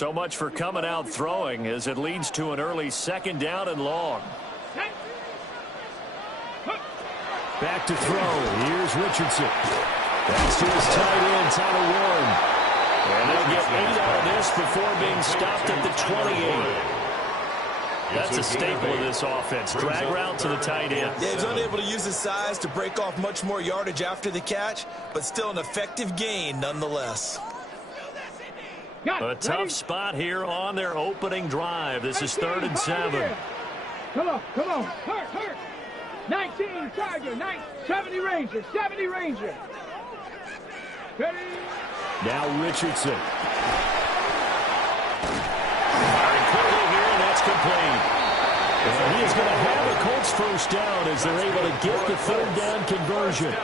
So much for coming out throwing as it leads to an early second down and long. Back to throw. Here's Richardson. That's to his tight end, Tyler Warren. And they'll get 8 out of this before being stopped at the 28. That's a staple of this offense. Drag route to the tight end. Yeah, he's unable to use his size to break off much more yardage after the catch, but still an effective gain nonetheless. A tough spot here on their opening drive. This is 3rd and 7. Come on. Hurt. 19 Tiger, 70 Ranger, 70 Ranger. Ready? Now Richardson. Very quickly here, and that's complete. And he is going to have a Colts first down as they're able to get the 3rd down conversion.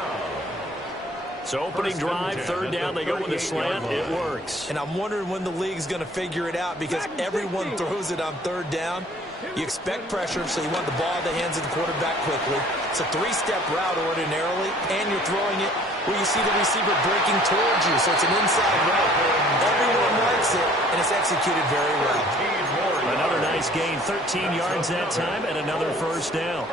So opening drive, 3rd down, they go with a slant. It works. And I'm wondering when the league's going to figure it out because everyone throws it on 3rd down. You expect pressure, so you want the ball in the hands of the quarterback quickly. It's a 3-step route ordinarily, and you're throwing it where you see the receiver breaking towards you, so it's an inside route. Everyone likes it, and it's executed very well. Another nice gain, 13 yards that time, and another first down.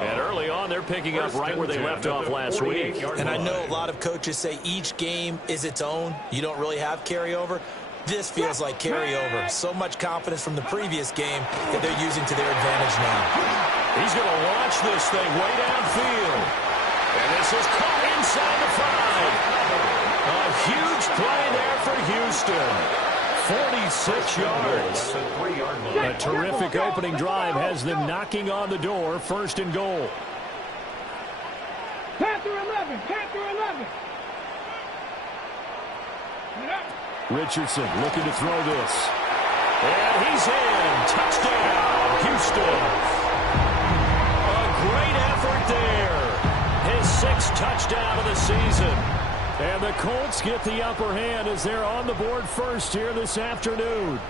And early on, they're picking up right where they left off last week. And I know a lot of coaches say each game is its own. You don't really have carryover. This feels like carryover. So much confidence from the previous game that they're using to their advantage now. He's going to launch this thing way downfield. And this is caught inside the 5. A huge play there for Houston. 46 yards. A terrific opening drive has them knocking on the door. 1st and goal. Panther 11. Richardson looking to throw this. And he's in. Touchdown, Houston. A great effort there. His 6th touchdown of the season. And the Colts get the upper hand as they're on the board first here this afternoon.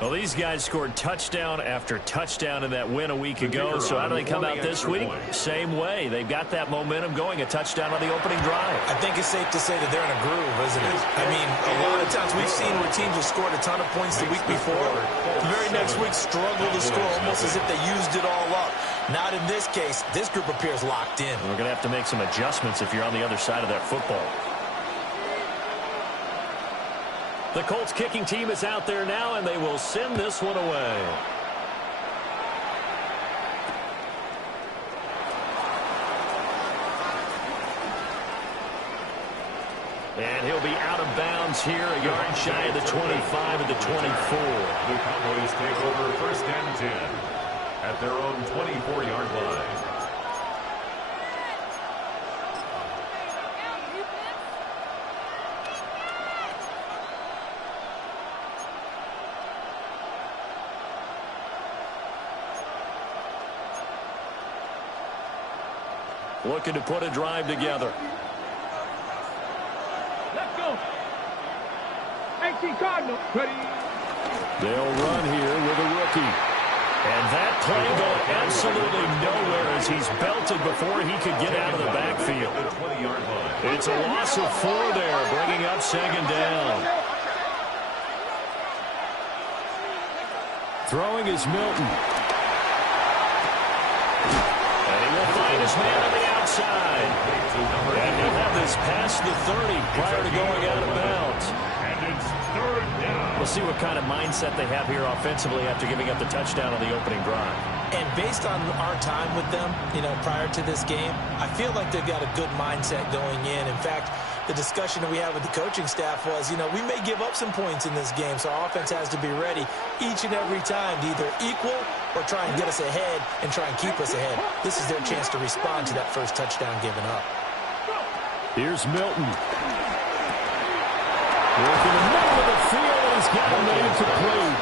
Well, these guys scored touchdown after touchdown in that win a week ago. So how do they come out this week? Same way. They've got that momentum going, a touchdown on the opening drive. I think it's safe to say that they're in a groove, isn't it? I mean, a lot of times we've seen where teams have scored a ton of points the week before. The very next week struggle to score almost as if they used it all up. Not in this case. This group appears locked in. We're going to have to make some adjustments if you're on the other side of that football. The Colts kicking team is out there now, and they will send this one away. And he'll be out of bounds here, a yard shy of the 25 and the 24. The Cowboys take over 1st and 10 at their own 24-yard line. Looking to put a drive together. Let's go. 18 Cardinal. Ready. They'll run here with a rookie. And that play going absolutely nowhere as he's belted before he could get out of the backfield. It's a loss of 4 there, bringing up 2nd down. Throwing is Milton. And he will find his man on the outside. And he'll have this past the 30 prior to going out of bounds. And it's 3rd down. We'll see what kind of mindset they have here offensively after giving up the touchdown on the opening drive. And based on our time with them, prior to this game, I feel like they've got a good mindset going in. In fact, the discussion that we had with the coaching staff was, we may give up some points in this game, so our offense has to be ready each and every time to either equal or try and get us ahead and try and keep us ahead. This is their chance to respond to that first touchdown given up. Here's Milton. Working in the middle of the field, and he's got him incomplete.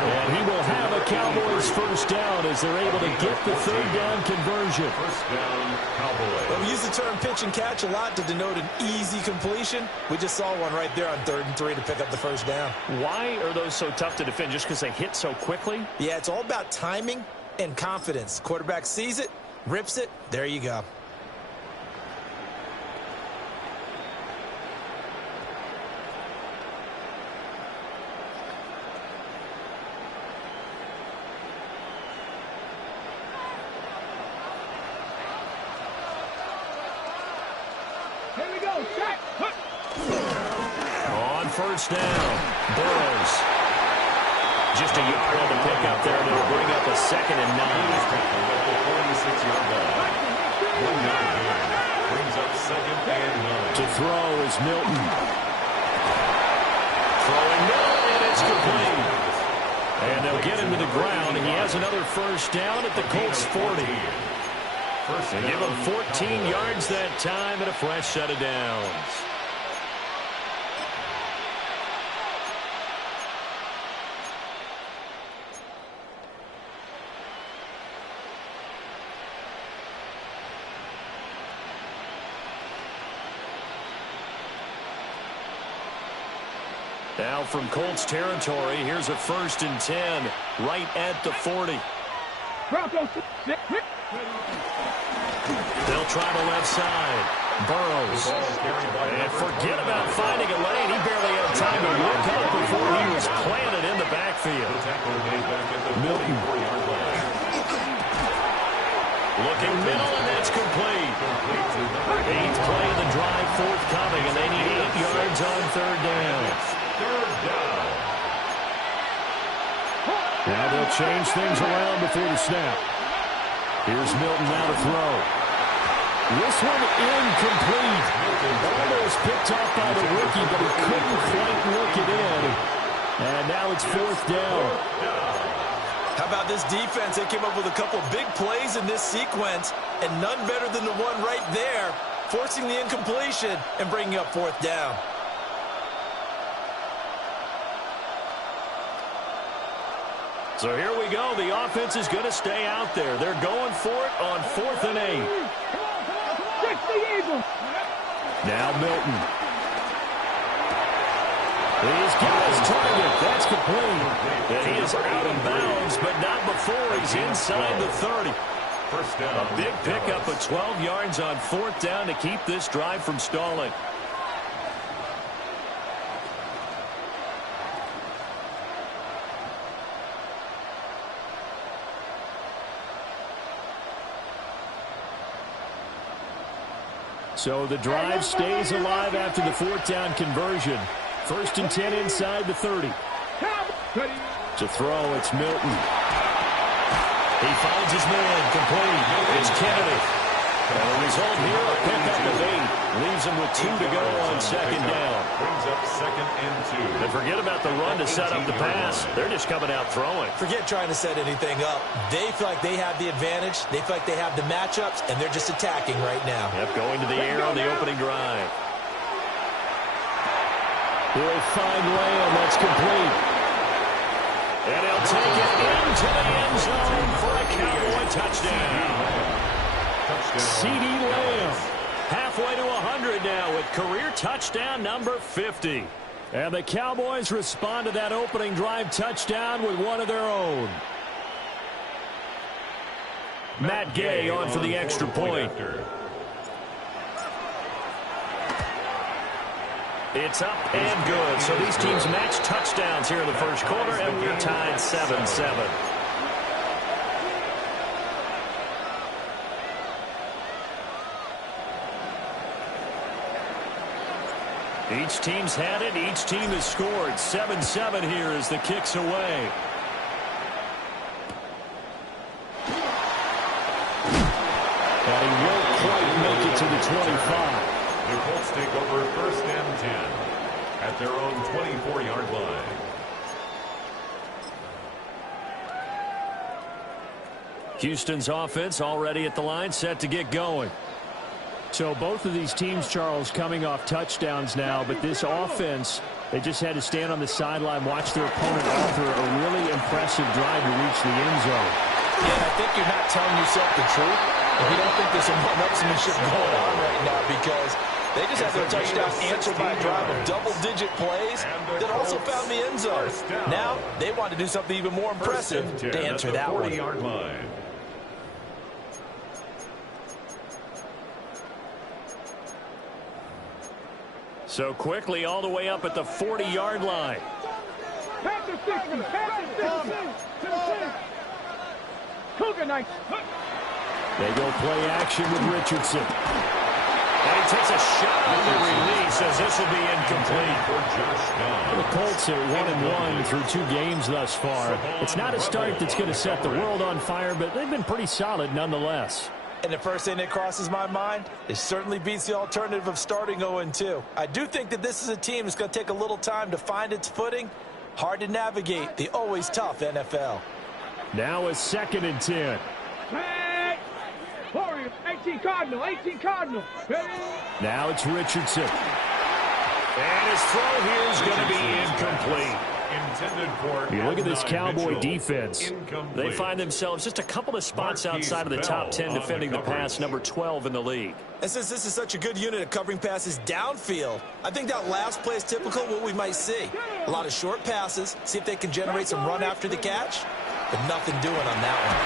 And he will have a Cowboys first down as they're able to get the 3rd down conversion. First down, Cowboys. Well, we use the term pitch and catch a lot to denote an easy completion. We just saw one right there on 3rd and 3 to pick up the first down. Why are those so tough to defend? Just because they hit so quickly? Yeah, it's all about timing and confidence. Quarterback sees it, rips it, there you go. Here we go. Shot. On first down, Burrows. Just a yard on the pickup there, and it'll bring up a 2nd and 9. At the 46-yard line. 1 yard gain. Brings up 2nd and 9. To throw is Milton. Throwing middle, and it's complete. And they'll get him to the ground, and he has another first down at the Colts 40. They give him 14 yards that time and a fresh set of downs. Now from Colts territory, here's a 1st and 10 right at the 40. They'll try the left side. Burrows. And forget about finding a lane. He barely had time to look up before he was planted in the backfield. Milton. Looking middle, and that's complete. 8th play of the drive forthcoming, and they need 8 yards on 3rd down. Now they'll change things around before the snap. Here's Milton now to throw. This one incomplete. Almost picked off by the rookie, but he couldn't quite work it in. And now it's 4th down. How about this defense? They came up with a couple big plays in this sequence, and none better than the one right there, forcing the incompletion and bringing up 4th down. So here we go. The offense is going to stay out there. They're going for it on 4th and 8. Now Milton. He's got his target. That's complete. And he is out of bounds, but not before he's inside the 30. First down. A big pickup of 12 yards on 4th down to keep this drive from stalling. So the drive stays alive after the 4th down conversion. 1st and 10 inside the 30. To throw, it's Milton. He finds his man, complete. It's Kennedy. And the result here, a pickup of 8. Leaves him with 2 to go on 2nd down. Brings up 2nd and 2. And forget about the run to set up the pass. They're just coming out throwing. Forget trying to set anything up. They feel like they have the advantage. They feel like they have the matchups, and they're just attacking right now. Yep, going to the air on the opening drive. He'll find Lamb. That's complete. And he'll take it into the end zone for a Cowboy touchdown. C.D. Lamb halfway to 100 now with career touchdown number 50. And the Cowboys respond to that opening drive touchdown with one of their own. Matt Gay on for the extra point. It's up and good. So these teams match touchdowns here in the first quarter, and we're tied 7-7. Each team's had it. Each team has scored. 7-7 here as the kick's away. And he won't quite make it to the 25. The Colts take over 1st and 10 at their own 24-yard line. Houston's offense already at the line, set to get going. So both of these teams, Charles, coming off touchdowns now, but this offense, they just had to stand on the sideline, watch their opponent offer a really impressive drive to reach the end zone. Yeah, and I think you're not telling yourself the truth if you don't think there's some one-upsmanship going on right now, because they just had their touchdown answered by a drive of double-digit plays that also found the end zone. Now they want to do something even more impressive to answer that one. 40-yard line. So quickly all the way up at the 40-yard line. Cougar Knights. They go play action with Richardson. And he takes a shot on the release as this will be incomplete. The Colts are 1-1 through 2 games thus far. It's not a start that's going to set the world on fire, but they've been pretty solid nonetheless. And the first thing that crosses my mind, it certainly beats the alternative of starting 0-2. I do think that this is a team that's going to take a little time to find its footing. Hard to navigate the always tough NFL. Now a 2nd and 10. Hey! Warriors, 18 Cardinal, 18 Cardinal. Ready? Now it's Richardson. And his throw here is going to be incomplete. You look at this Cowboy defense. They find themselves just a couple of spots outside of the top 10 defending the pass, number 12 in the league. And since this is such a good unit of covering passes downfield, I think that last play is typical of what we might see. A lot of short passes, see if they can generate some run after the catch, but nothing doing on that one.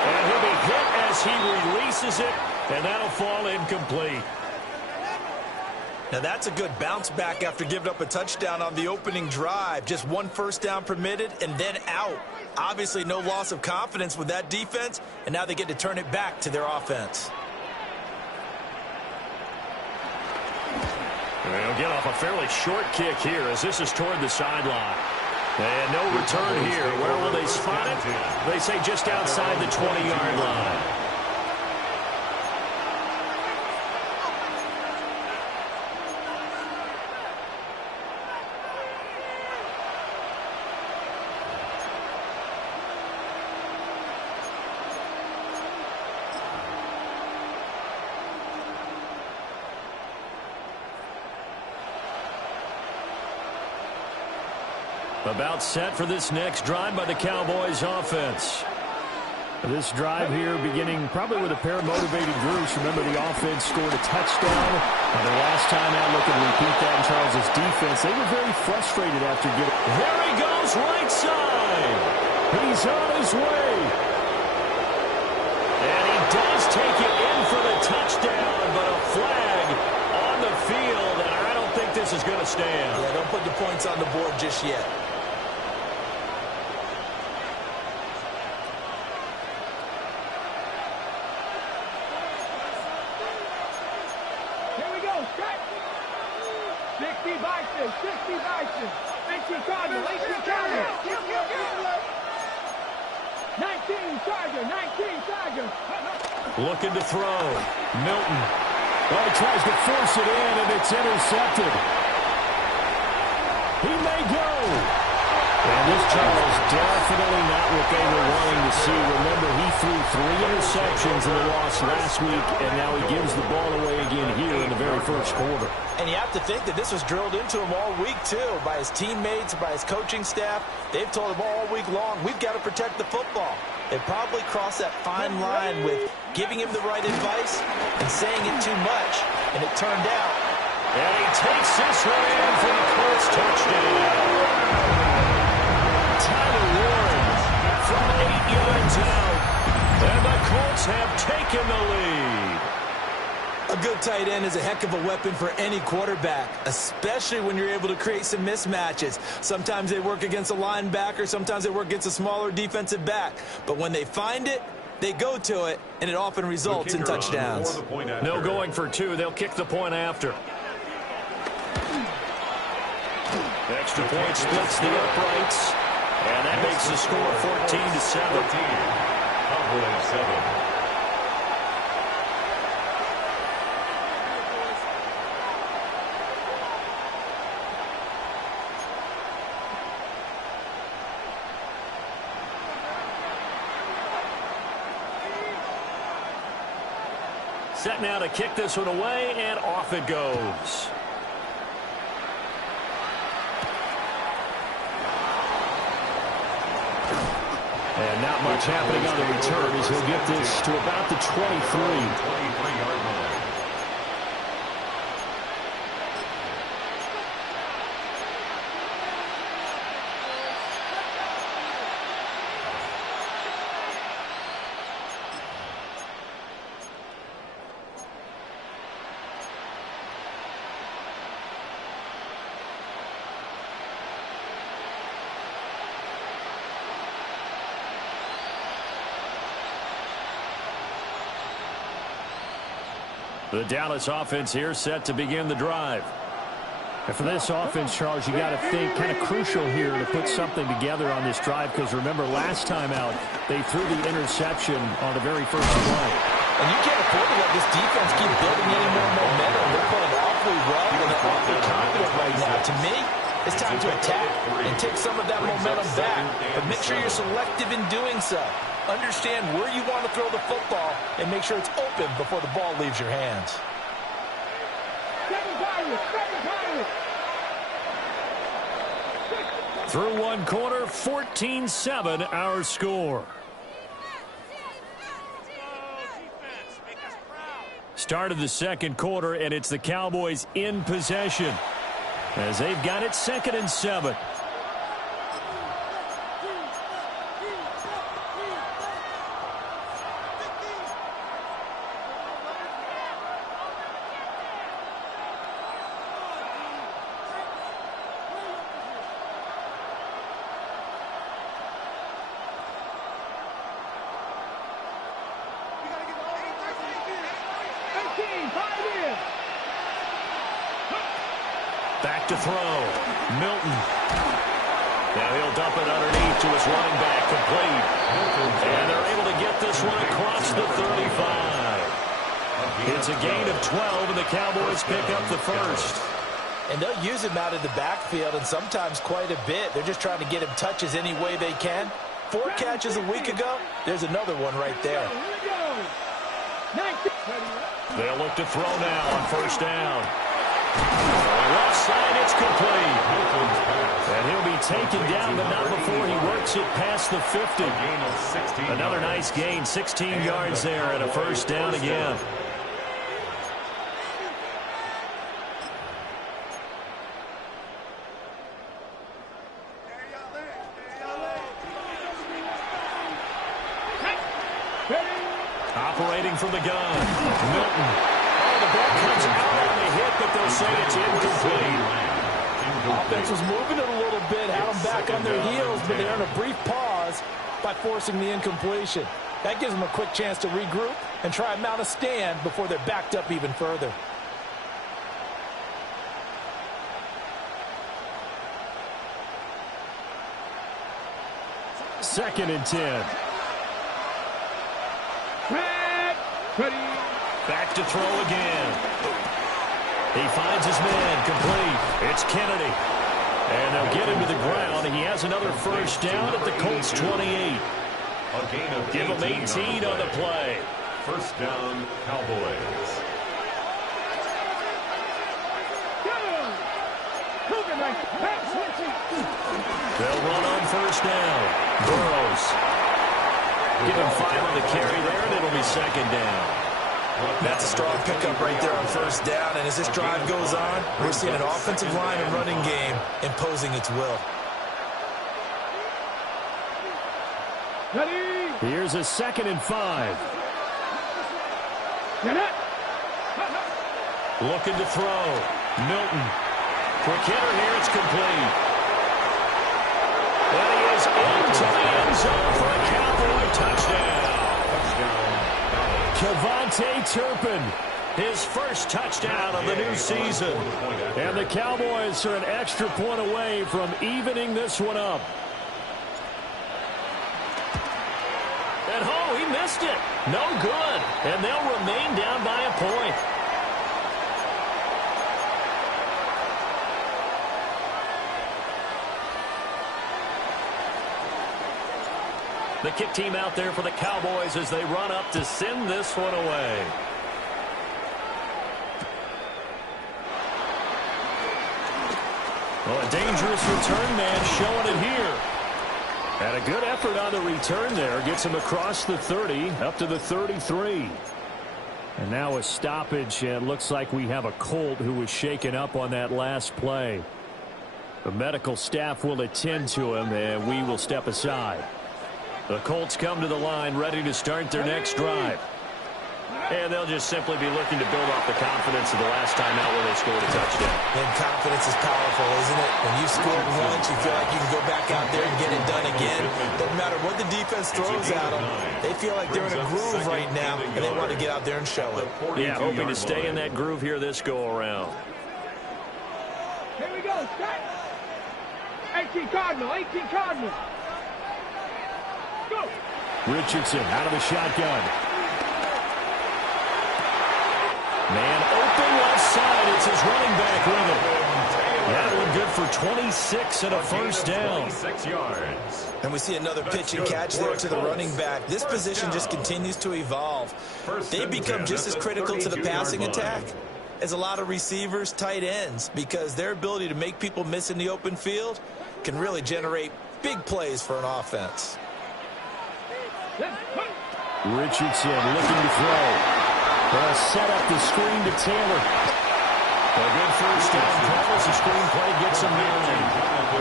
And he'll be hit as he releases it, and that'll fall incomplete. Now that's a good bounce back after giving up a touchdown on the opening drive. Just 1 first down permitted and then out. Obviously no loss of confidence with that defense, and now they get to turn it back to their offense. They'll get off a fairly short kick here as this is toward the sideline. And no return here. Where will they spot it? They say just outside the 20-yard line. About set for this next drive by the Cowboys offense. This drive here beginning probably with a pair of motivated groups. Remember, the offense scored a touchdown. And the last time out, look and repeat that in Charles' defense. They were very frustrated after getting... There he goes, right side. He's on his way. And he does take it in for the touchdown, but a flag on the field, and I don't think this is going to stand. Yeah, don't put the points on the board just yet. Here we go, strike. 60 Bison, 60 Bison. 18 Cardinal, 18 Cardinal. 19 Charger, 19 Charger. Looking to throw. Milton. Oh, he tries to force it in, and it's intercepted. He may go. And this Charles definitely not what they were wanting to see. Remember, he threw 3 interceptions in the loss last week, and now he gives the ball away again here in the very first quarter. And you have to think that this was drilled into him all week, too, by his teammates, by his coaching staff. They've told him all week long, we've got to protect the football. They probably crossed that fine line with giving him the right advice and saying it too much, and it turned out. And he takes this one in for the Colts touchdown. Tyler Warren from 8 yards out, and the Colts have taken the lead. A good tight end is a heck of a weapon for any quarterback, especially when you're able to create some mismatches. Sometimes they work against a linebacker, sometimes they work against a smaller defensive back. But when they find it, they go to it, and it often results in touchdowns. No going for 2. They'll kick the point after. Extra point splits the uprights, and that makes the score 14-7. Cowboys 7. Set now to kick this one away, and off it goes. And not much happening on the return as he'll get this to about the 23-yard line. The Dallas offense here set to begin the drive. And for this offense, Charles, you got to think kind of crucial here to put something together on this drive, because remember last time out they threw the interception on the very first play. And you can't afford to let this defense keep building any more momentum. They're playing awfully well and they're awfully confident right now. To me, it's time to attack and take some of that momentum back. But make sure you're selective in doing so. Understand where you want to throw the football and make sure it's open before the ball leaves your hands. Through one quarter, 14-7 our score. Start of the second quarter, and it's the Cowboys in possession as they've got it 2nd and 7. Back to throw. Milton. Now he'll dump it underneath to his running back, complete. And they're able to get this one across the 35. It's a gain of 12, and the Cowboys pick up the first. And they'll use him out of the backfield, and sometimes quite a bit. They're just trying to get him touches any way they can. 4 catches a week ago. There's another one right there. They'll look to throw now on first down. Left side, it's complete. And he'll be taken down, but not before he works it past the 50. Another nice gain, 16 yards there, and a first down again. Operating from the gun, Milton. Oh, the ball comes out on the hit, but they'll say it's incomplete. Offense was moving it a little bit, had them back on their heels, but they're in a brief pause by forcing the incompletion. That gives them a quick chance to regroup and try and mount a stand before they're backed up even further. Second and 10. Back to throw again. He finds his man, complete. It's Kennedy. And they'll get him to the ground. He has another first down at the Colts 28. Give him 18 on the play. First down, Cowboys. They'll run on first down. Burrows. Give him 5 on the carry there, and it'll be second down. That's a strong pickup right there on first down, and as this drive goes on, we're seeing an offensive line and running game imposing its will. Here's a 2nd and 5. Looking to throw. Milton. Quick hitter here, it's complete. And he is into the end zone for a Cowboy touchdown. Kevontae Turpin, his first touchdown of the new season. And the Cowboys are an extra point away from evening this one up. And oh, he missed it. No good. And they'll remain down by a point. The kick team out there for the Cowboys as they run up to send this one away. Well, a dangerous return man showing it here. And a good effort on the return there. Gets him across the 30, up to the 33. And now a stoppage, and it looks like we have a Colt who was shaken up on that last play. The medical staff will attend to him, and we will step aside. The Colts come to the line ready to start their next drive. And they'll just simply be looking to build off the confidence of the last time out where they scored a touchdown. And confidence is powerful, isn't it? When you scored once, you feel like you can go back out there and get it done again. Doesn't matter what the defense throws at them. They feel like they're in a groove right now, and they want to get out there and show it. Yeah, hoping to stay in that groove here this go-around. Here we go. Set. 18 Cardinal. 18 Cardinal. Go. Richardson out of the shotgun. Man open left side. It's his running back with him. That one good for 26 and a first down. 26 yards. And we see another pitch and catch there to the running back. This position just continues to evolve. They become just as critical to the passing attack as a lot of receivers, tight ends, because their ability to make people miss in the open field can really generate big plays for an offense. Richardson looking to throw. They'll set up the screen to Taylor. A good first down call as the screen play gets him moving.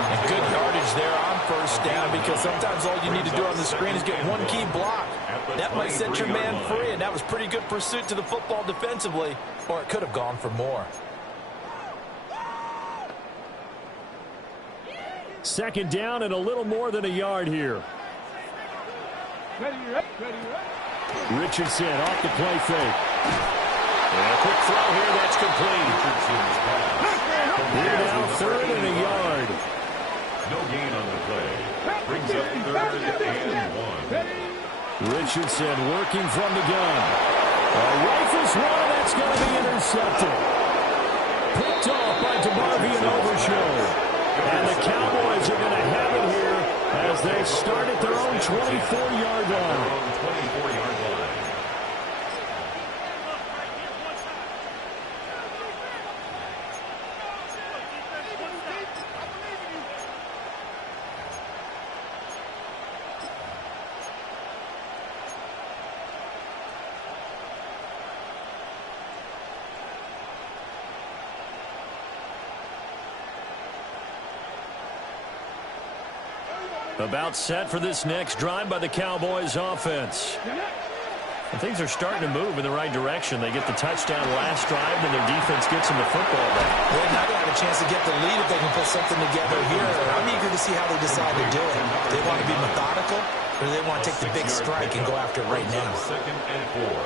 And good yardage there on first down, because sometimes all you need to do on the screen is get one key block. That might set your man free, and that was pretty good pursuit to the football defensively, or it could have gone for more. Second down and a little more than a yard here. Richardson off the play fake. And a quick throw here, that's complete. Here now, third and a yard. No gain on the play. Brings up third and 1. Richardson working from the gun. Rifles one, that's going to be intercepted. Picked off by DeMarvion Overshow. And the Cowboys are going to have it here as they start at their own 24-yard line. 24-yard line. About set for this next drive by the Cowboys offense. And things are starting to move in the right direction. They get the touchdown last drive, and their defense gets them the football back. They're not going to have a chance to get the lead if they can put something together here. I'm eager to see how they decide to do it. They want to be methodical, or they want to take the big strike and go after it right now.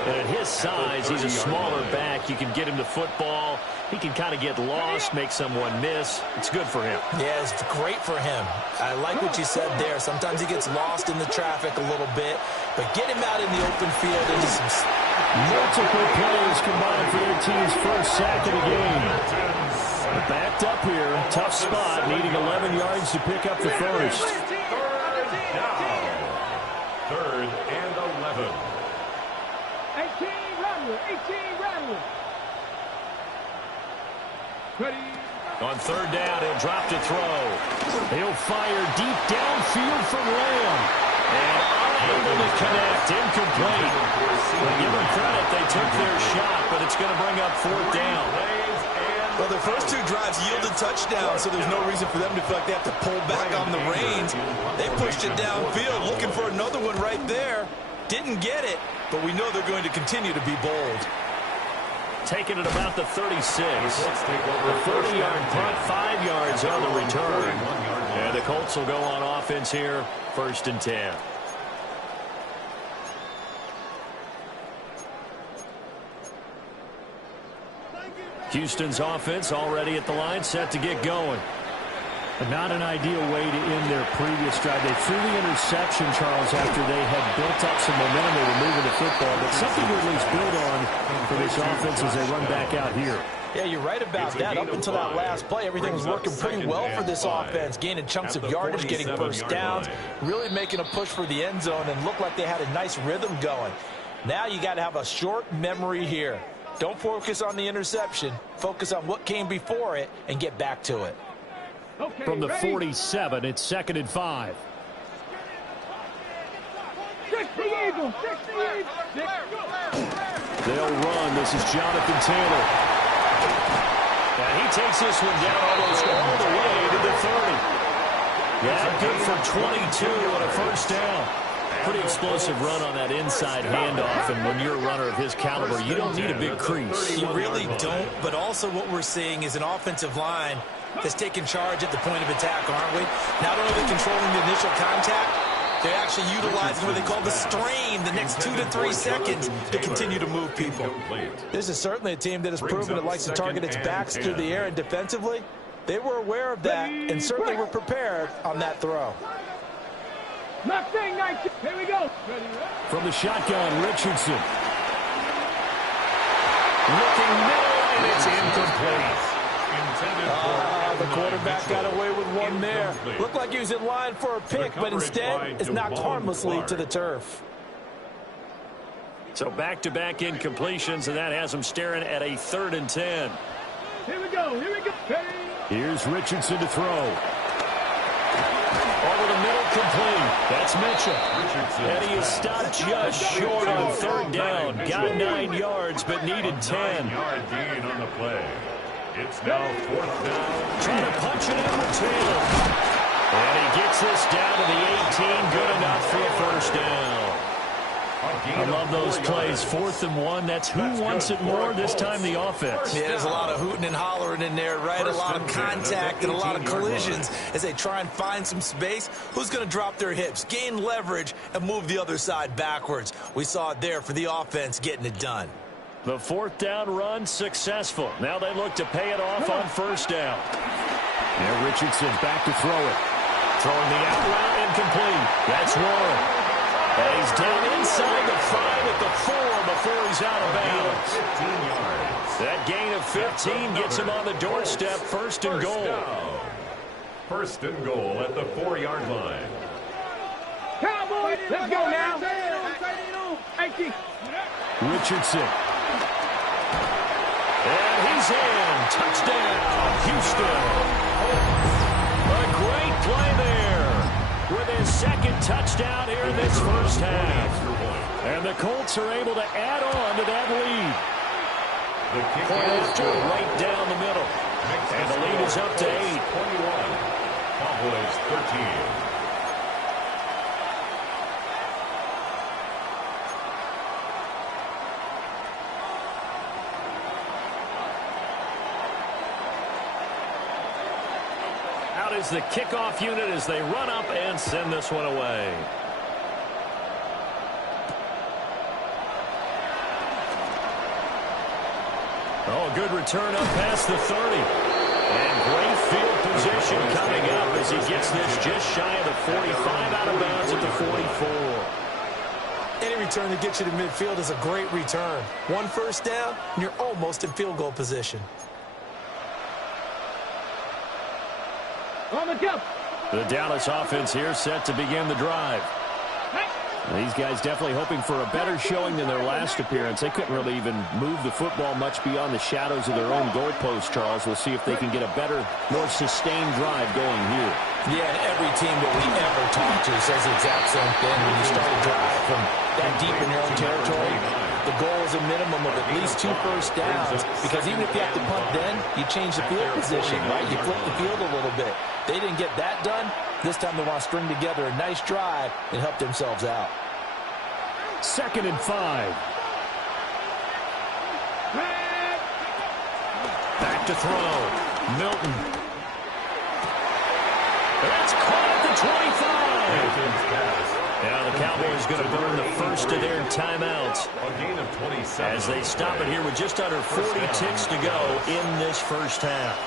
And at his size, he's a smaller back. You can get him to football. He can kind of get lost, make someone miss. It's good for him. Yeah, it's great for him. I like what you said there. Sometimes he gets lost in the traffic a little bit, but get him out in the open field into some... Multiple plays combined for their team's first sack of the game. Backed up here, tough spot, needing 11 yards to pick up the first. Third and 11. 18 Rattler. 18 Rattler. On third down, he'll drop to throw. He'll fire deep downfield from Lamb. And unable to connect, incomplete. Well, give them credit, they took their shot, but it's going to bring up fourth down. Well, their first two drives yielded touchdowns, so there's no reason for them to feel like they have to pull back on the reins. They pushed it downfield, looking for another one right there. Didn't get it, but we know they're going to continue to be bold. Taking it about the 36. The 30-yard punt, 5 yards on the return. And the Colts will go on offense here, 1st and 10. Houston's offense already at the line, set to get going. But not an ideal way to end their previous drive. They threw the interception, Charles, after they had built up some momentum. They were moving the football, but something to at least build on for this offense as they run back out here. Yeah, you're right about that. Up until that last play, everything was working pretty well for this offense, gaining chunks of yardage, getting first downs, really making a push for the end zone, and looked like they had a nice rhythm going. Now you got to have a short memory here. Don't focus on the interception. Focus on what came before it and get back to it. Okay, from the ready? 47, it's 2nd and 5. 60 Eagles, 60 Eagles. They'll run. This is Jonathan Taylor. And he takes this one down almost all the way to the 30. Yeah, good for 22 on a first down. Pretty explosive run on that inside handoff, and when you're a runner of his caliber, you don't need a big crease. You really don't, but also what we're seeing is an offensive line that's taking charge at the point of attack, aren't we? Not only controlling the initial contact, they're actually utilizing what they call the strain, the next 2 to 3 seconds, to continue to move people. This is certainly a team that has proven it likes to target its backs through the air, and defensively, they were aware of that and certainly were prepared on that throw. Here we go. From the shotgun, Richardson. Looking middle, and it's incomplete. The quarterback got away with one there. Looked like he was in line for a pick, but instead is knocked harmlessly to the turf. So back-to-back incompletions, and that has him staring at a 3rd and 10. Here we go. Here's Richardson to throw. Over the middle, complete. That's Mitchell. And he is stopped just short on 3rd down. Got 9 yards, but needed 10. 9-yard gain on the play. It's now 4th down. Trying to punch it in with Taylor. And he gets this down to the 18. Good enough for a 1st down. I love those plays. 4th and 1. That's who wants it more, this time the offense. Yeah, there's a lot of hooting and hollering in there, right? A lot of contact and a lot of collisions as they try and find some space. Who's going to drop their hips, gain leverage, and move the other side backwards? We saw it there for the offense getting it done. The 4th down run successful. Now they look to pay it off on 1st down. Now Richardson back to throw it. Throwing the out route incomplete. That's Warren. And he's down inside the 5 at the 4 before he's out of bounds. 15 yards. That gain of 15 gets him on the doorstep. 1st and goal. Down. 1st and goal at the 4-yard line. Cowboys, let's go now. Richardson. And he's in. Touchdown, Houston. A great play there with his 2nd touchdown here in this 1st half. And the Colts are able to add on to that lead. The kick Point to right down the middle. And the lead is up to 8. 21. Cowboys 13. Out is the kickoff unit as they run up and send this one away. Oh, good return up past the 30. And great field position coming up as he gets this just shy of the 45, out of bounds at the 44. Any return that gets you to midfield is a great return. 1 1st down, and you're almost in field goal position. The Dallas offense here set to begin the drive. These guys definitely hoping for a better showing than their last appearance. They couldn't really even move the football much beyond the shadows of their own goalpost, Charles. We'll see if they can get a better, more sustained drive going here. Yeah, and every team that we ever talk to says the exact same thing. When you start a drive from that deep in your own territory, the goal is a minimum of at least 2 1st downs, because even if you have to punt then, you change the field position, right? You flip the field a little bit. They didn't get that done. This time they want to string together a nice drive and help themselves out. 2nd and 5. Back to throw. Milton. That's caught at the 25. Now the Cowboys going to burn the 1st of their timeouts. A gain of 27. As they stop it here with just under 40 ticks to go in this 1st half.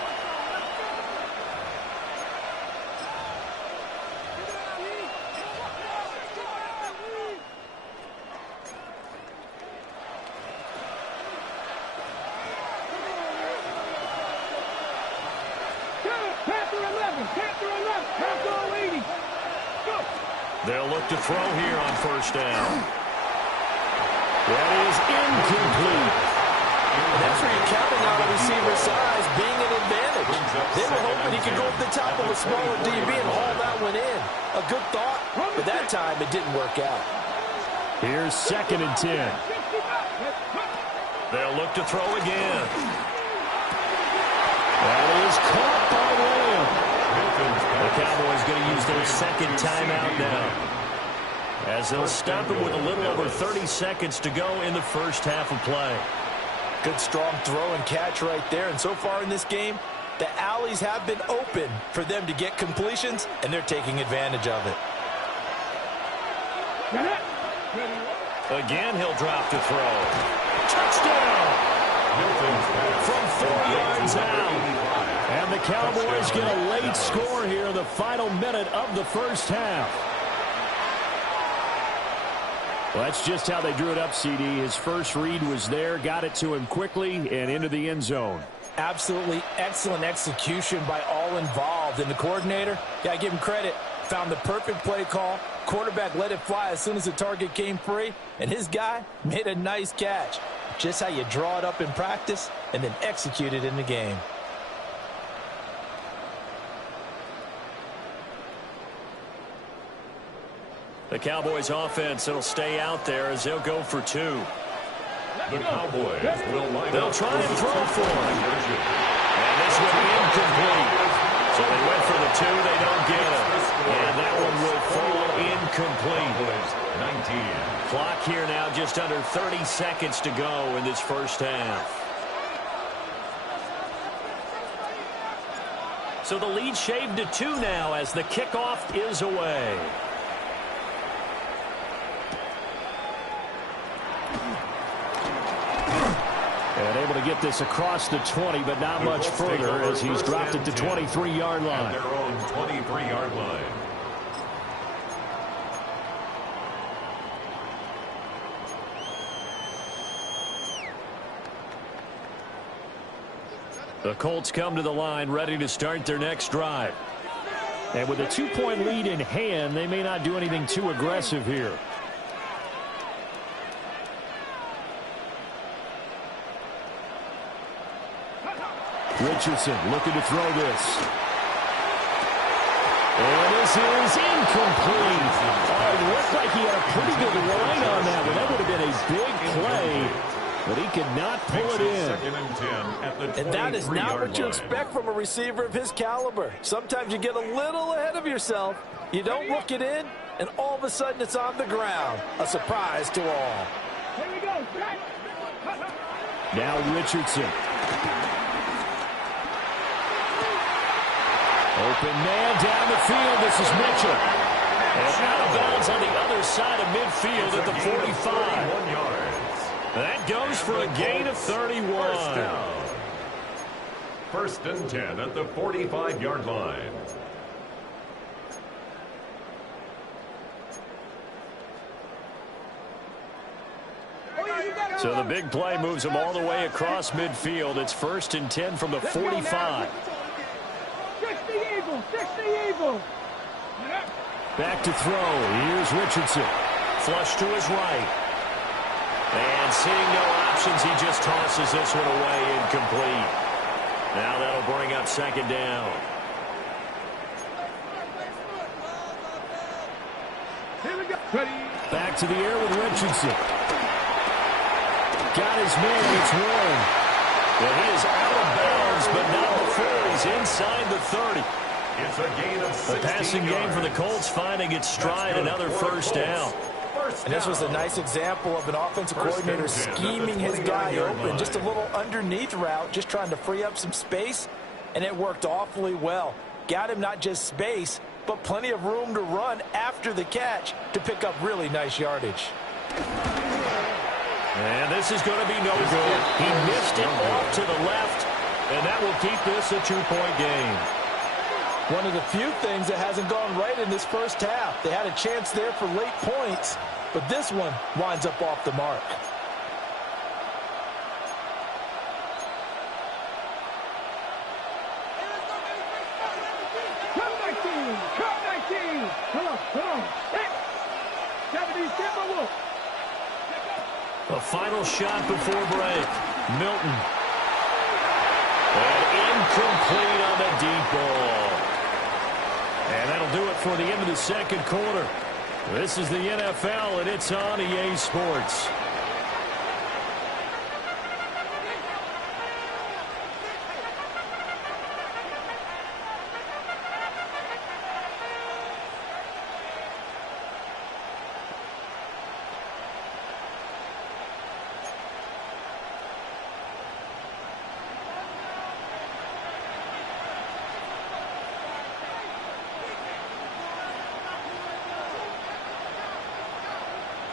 They'll look to throw here on 1st down. That is incomplete. And that's where you're counting on a receiver's size being an advantage. They were hoping he could go up the top of a smaller DB and haul that one in. A good thought, but that time it didn't work out. Here's 2nd and 10. They'll look to throw again. That is caught by Lamb. The Cowboys going to use their 2nd timeout now. as they'll stop it with a little over 30 seconds to go in the first half of play. Good strong throw and catch right there. And so far in this game, the alleys have been open for them to get completions, and they're taking advantage of it. Again, he'll drop to throw. Touchdown! From 4 yards out. And the Cowboys get a late score here in the final minute of the first half. Well, that's just how they drew it up, CD. His first read was there, got it to him quickly, and into the end zone. Absolutely excellent execution by all involved. And the coordinator, got to give him credit, found the perfect play call. Quarterback let it fly as soon as the target came free, and his guy made a nice catch. Just how you draw it up in practice and then execute it in the game. The Cowboys offense will stay out there as they'll go for 2. The Cowboys will line They'll up try and throw for him. And this will be incomplete. So they went for the 2, they don't get it. And that one will fall incomplete. 19. Clock here now, just under 30 seconds to go in this first half. So the lead shaved to 2 now as the kickoff is away. And able to get this across the 20, but not much further as he's dropped it to 23-yard line. At their own 23-yard line. The Colts come to the line ready to start their next drive. And with a 2-point lead in hand, they may not do anything too aggressive here. Richardson looking to throw this. And this is incomplete. Oh, it looked like he had a pretty good line on that one. That would have been a big play, but he could not pull it in. And that is not what you expect from a receiver of his caliber. Sometimes you get a little ahead of yourself. You don't look it in, and all of a sudden it's on the ground. A surprise to all. Here we go. Now Richardson. Open man down the field. This is Mitchell. And out of bounds on the other side of midfield at the 45. That goes for a gain of 31. First down. First and 10 at the 45-yard line. So the big play moves him all the way across midfield. It's first and 10 from the 45. 60 Eagles, 60 Eagles. Back to throw. Here's Richardson. Flush to his right. And seeing no options, he just tosses this one away incomplete. Now that'll bring up second down. Here we go. Back to the air with Richardson. Got his man. It's Warren. Well, he is out of bounds, but not before he's inside the 30. It's a gain of 16 The passing game for the Colts finding its stride, another first down. And this was a nice example of an offensive coordinator scheming his guy open. Just a little underneath route, just trying to free up some space, and it worked awfully well. Got him not just space, but plenty of room to run after the catch to pick up really nice yardage. And this is going to be no good. He missed it off to the left, and that will keep this a 2-point game. One of the few things that hasn't gone right in this first half. They had a chance there for late points, but this one winds up off the mark. Come 19. Come on. Hey. 70 Timberwolves. A final shot before break. Milton. And incomplete on the deep ball. And that'll do it for the end of the second quarter. This is the NFL, and it's on EA Sports.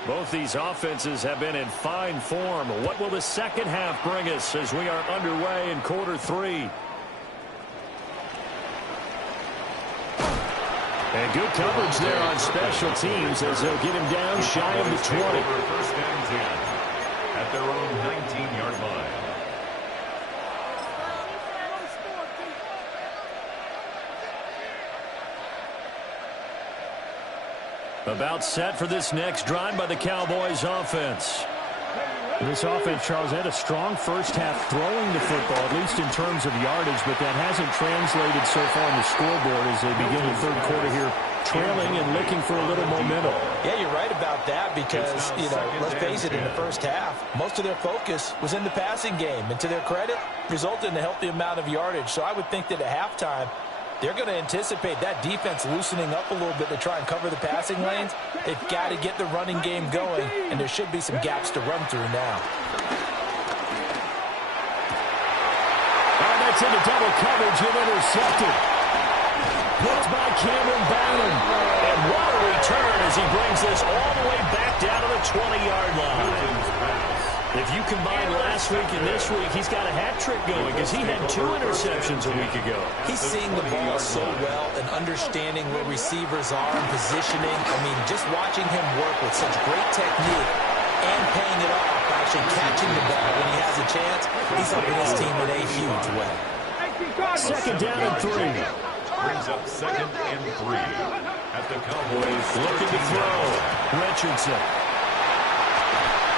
Both these offenses have been in fine form. What will the second half bring us as we are underway in quarter 3? And good coverage there on special teams as they'll get him down shy of the 20. First and 10 at their own 19-yard line. About set for this next drive by the Cowboys offense. This offense, Charles, had a strong first half throwing the football, at least in terms of yardage, but that hasn't translated so far on the scoreboard as they begin the third quarter here, trailing and looking for a little momentum. Yeah, you're right about that because, let's face it, in the first half, most of their focus was in the passing game. And to their credit, resulted in a healthy amount of yardage. So I would think that at halftime, they're going to anticipate that defense loosening up a little bit to try and cover the passing lanes. They've got to get the running game going, and there should be some gaps to run through now. Oh, that's into double coverage and intercepted. Picked by Cameron Bynum. And what a return as he brings this all the way back down to the 20-yard line. If you combine last week and this week, he's got a hat trick going because he had 2 interceptions a week ago. He's seeing the ball so well and understanding where receivers are and positioning. I mean, just watching him work with such great technique and paying it off by actually catching the ball when he has a chance, he's helping his team in a huge way. Second down and 3. Brings up second and 3 at the Cowboys. Looking to throw. Richardson.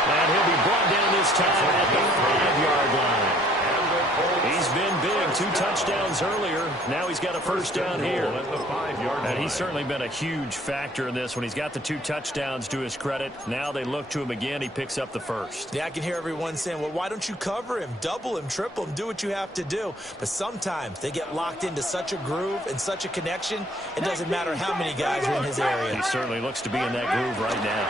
And he'll be brought down this time at the 5-yard line. He's been big. 2 touchdowns earlier. Now he's got a first down here. And he's certainly been a huge factor in this when he's got the 2 touchdowns to his credit. Now they look to him again. He picks up the first. Yeah, I can hear everyone saying, well, why don't you cover him, double him, triple him, do what you have to do. But sometimes they get locked into such a groove and such a connection, it doesn't matter how many guys are in his area. He certainly looks to be in that groove right now.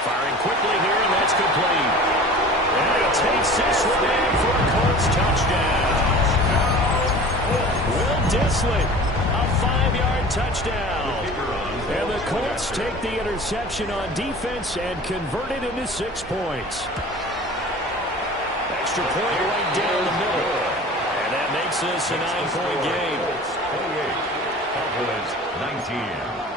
Firing quickly here, and that's complete. And he takes this one in for a Colts touchdown. Will Dissly, a 5-yard touchdown. And the Colts take the interception on defense and convert it into 6 points. Extra point right down the middle. And that makes this a 9-point game. 28, Cowboys 19.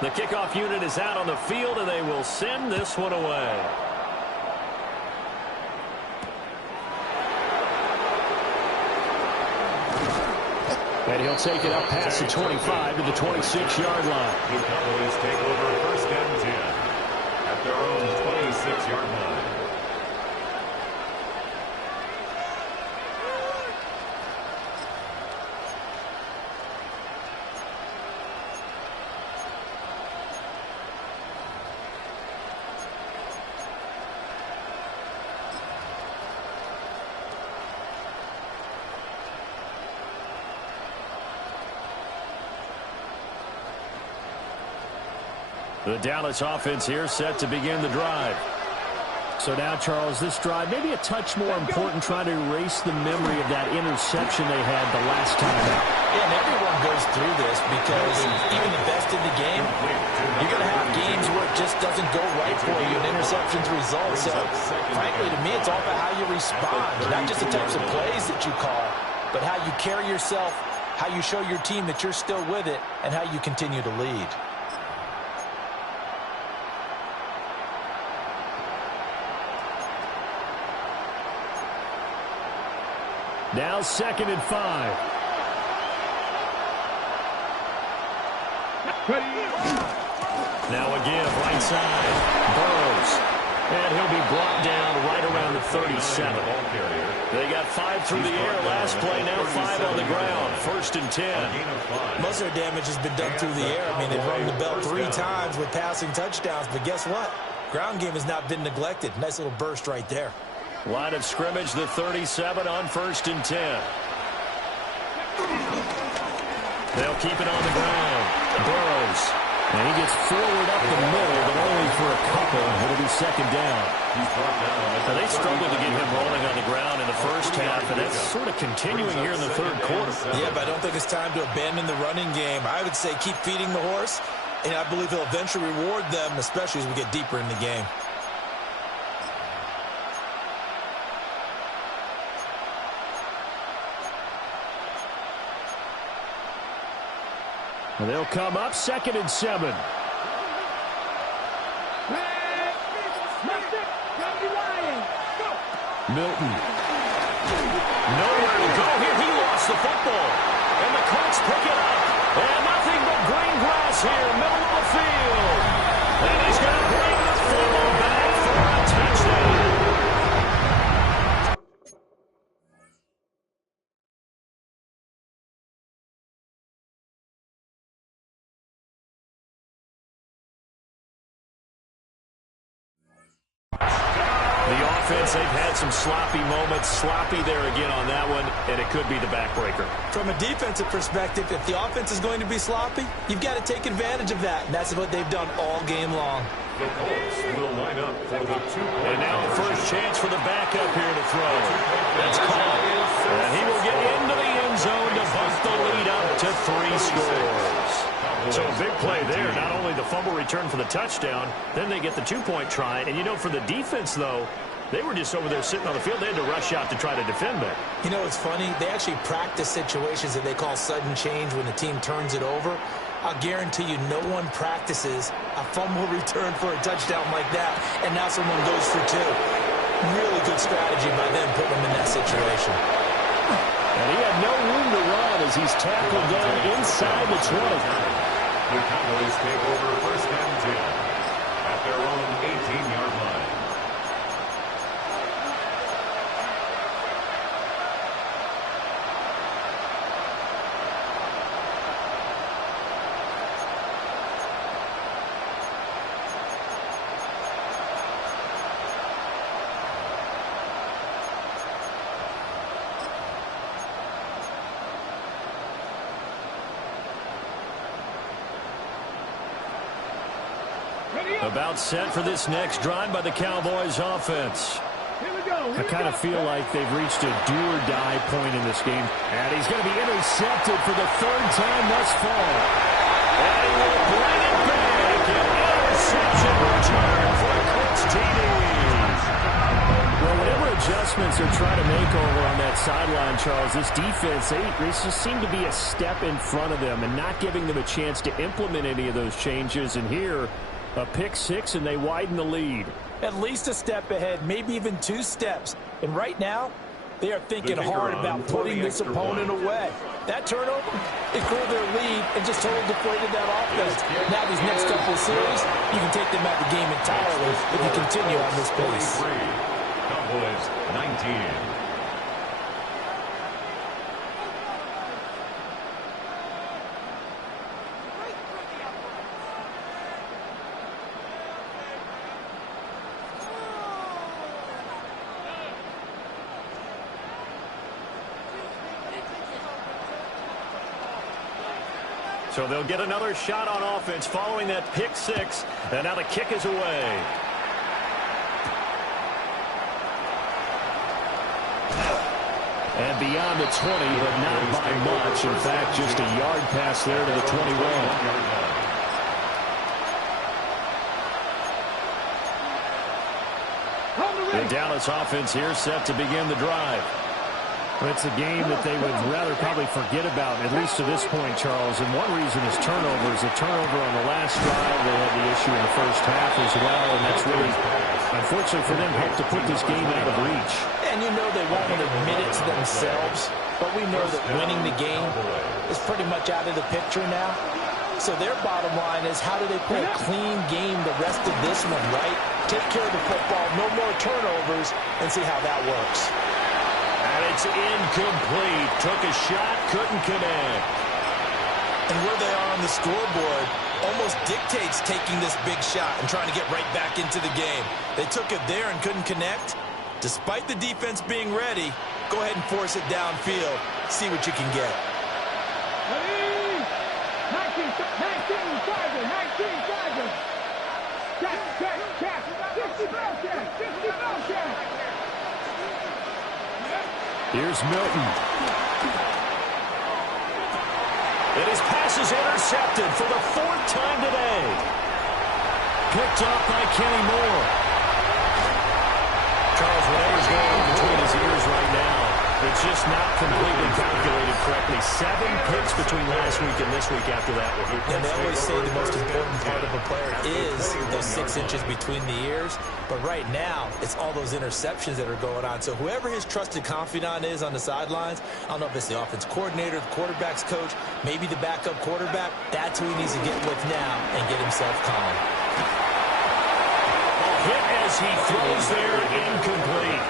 The kickoff unit is out on the field, and they will send this one away. And he'll take it up past the 25 to the 26-yard line. The Cowboys take over first and 10 at their own 26-yard line. The Dallas offense here set to begin the drive. So now, Charles, this drive maybe a touch more important, trying to erase the memory of that interception they had the last time out. Yeah, and everyone goes through this because even the best in the game, you're going to have games where it just doesn't go right for you, and interceptions result. So, frankly, to me, it's all about how you respond, not just the types of plays that you call, but how you carry yourself, how you show your team that you're still with it, and how you continue to lead. Now 2nd and 5. Now again, right side, Burrows. And he'll be brought down right around the 37. They got 5 through the air last play, now 5 on the ground. 1st and 10. Most of their damage has been done through the air. I mean, they've rung the bell 3 times with passing touchdowns, but guess what? Ground game has not been neglected. Nice little burst right there. Line of scrimmage, the 37 on 1st and 10. They'll keep it on the ground. Burrows. And he gets forward up the middle, but only for a couple. It'll be second down. Now, they struggled to get him rolling on the ground in the first half, and that's sort of continuing here in the third quarter. Yeah, but I don't think it's time to abandon the running game. I would say keep feeding the horse, and I believe he'll eventually reward them, especially as we get deeper in the game. And they'll come up 2nd and 7. Milton. Nowhere to go here. He lost the football. And the Colts pick it up. And nothing but green grass here, middle of the field. And he's going to bring the football back for a touchdown. The offense, they've had some sloppy moments. Sloppy there again on that one, and it could be the backbreaker. From a defensive perspective, if the offense is going to be sloppy, you've got to take advantage of that, and that's what they've done all game long. The Colts will line up for the 2-point. And now the first chance for the backup here to throw. That's caught. And he will get into the end zone to bump the lead up to 3 scores. So a big play there. Not only the fumble return for the touchdown, then they get the 2-point try. And, you know, for the defense, though, they were just over there sitting on the field. They had to rush out to try to defend that. You know, it's funny. They actually practice situations that they call sudden change when the team turns it over. I'll guarantee you no one practices a fumble return for a touchdown like that, and now someone goes for 2. Really good strategy by them putting them in that situation. And he had no room to run as he's tackled down inside the 20. The Cowboys take over 1st and 10 at their own 18-yard line. About set for this next drive by the Cowboys offense. I kind of feel like they've reached a do-or-die point in this game. And he's going to be intercepted for the 3rd time thus far. And he will bring it back. An interception return for a Colts TD. Well, whatever adjustments they're trying to make over on that sideline, Charles, this defense, they just seem to be a step in front of them and not giving them a chance to implement any of those changes. And here, a pick 6, and they widen the lead. At least a step ahead, maybe even 2 steps. And right now, they are thinking hard about putting this opponent away. That turnover, it grew their lead and just totally deflated that offense. Now these next couple of series, you can take them out of the game entirely if you continue on this pace. Cowboys 19. So they'll get another shot on offense following that pick 6. And now the kick is away. And beyond the 20, but not by much. In fact, just a yard pass there to the 21. The Dallas offense here set to begin the drive. It's a game that they would rather probably forget about, at least to this point, Charles. And one reason is turnovers. A turnover on the last drive. They had the issue in the first half as well, and that's really, unfortunately for them, helped to put this game out of reach. And you know they won't admit it to themselves, but we know that winning the game is pretty much out of the picture now. So their bottom line is, how do they play a clean game the rest of this one, right? Take care of the football, no more turnovers, and see how that works. And it's incomplete. Took a shot, couldn't connect. And where they are on the scoreboard almost dictates taking this big shot and trying to get right back into the game. They took it there and couldn't connect. Despite the defense being ready, go ahead and force it downfield. See what you can get. 19 Chargers. 19 Chargers. Check. 60 ball check. 60 ball check. Here's Milton. And his pass is intercepted for the 4th time today. Picked off by Kenny Moore. Charles, whatever's going on between his ears right now, it's just not completely calculated correctly. 7 picks between last week and this week after that one. And they always say the most important part of a player is those 6 inches between the ears. But right now, it's all those interceptions that are going on. So whoever his trusted confidant is on the sidelines, I don't know if it's the offense coordinator, the quarterback's coach, maybe the backup quarterback, that's who he needs to get with now and get himself calm. Hit as he throws there, incomplete.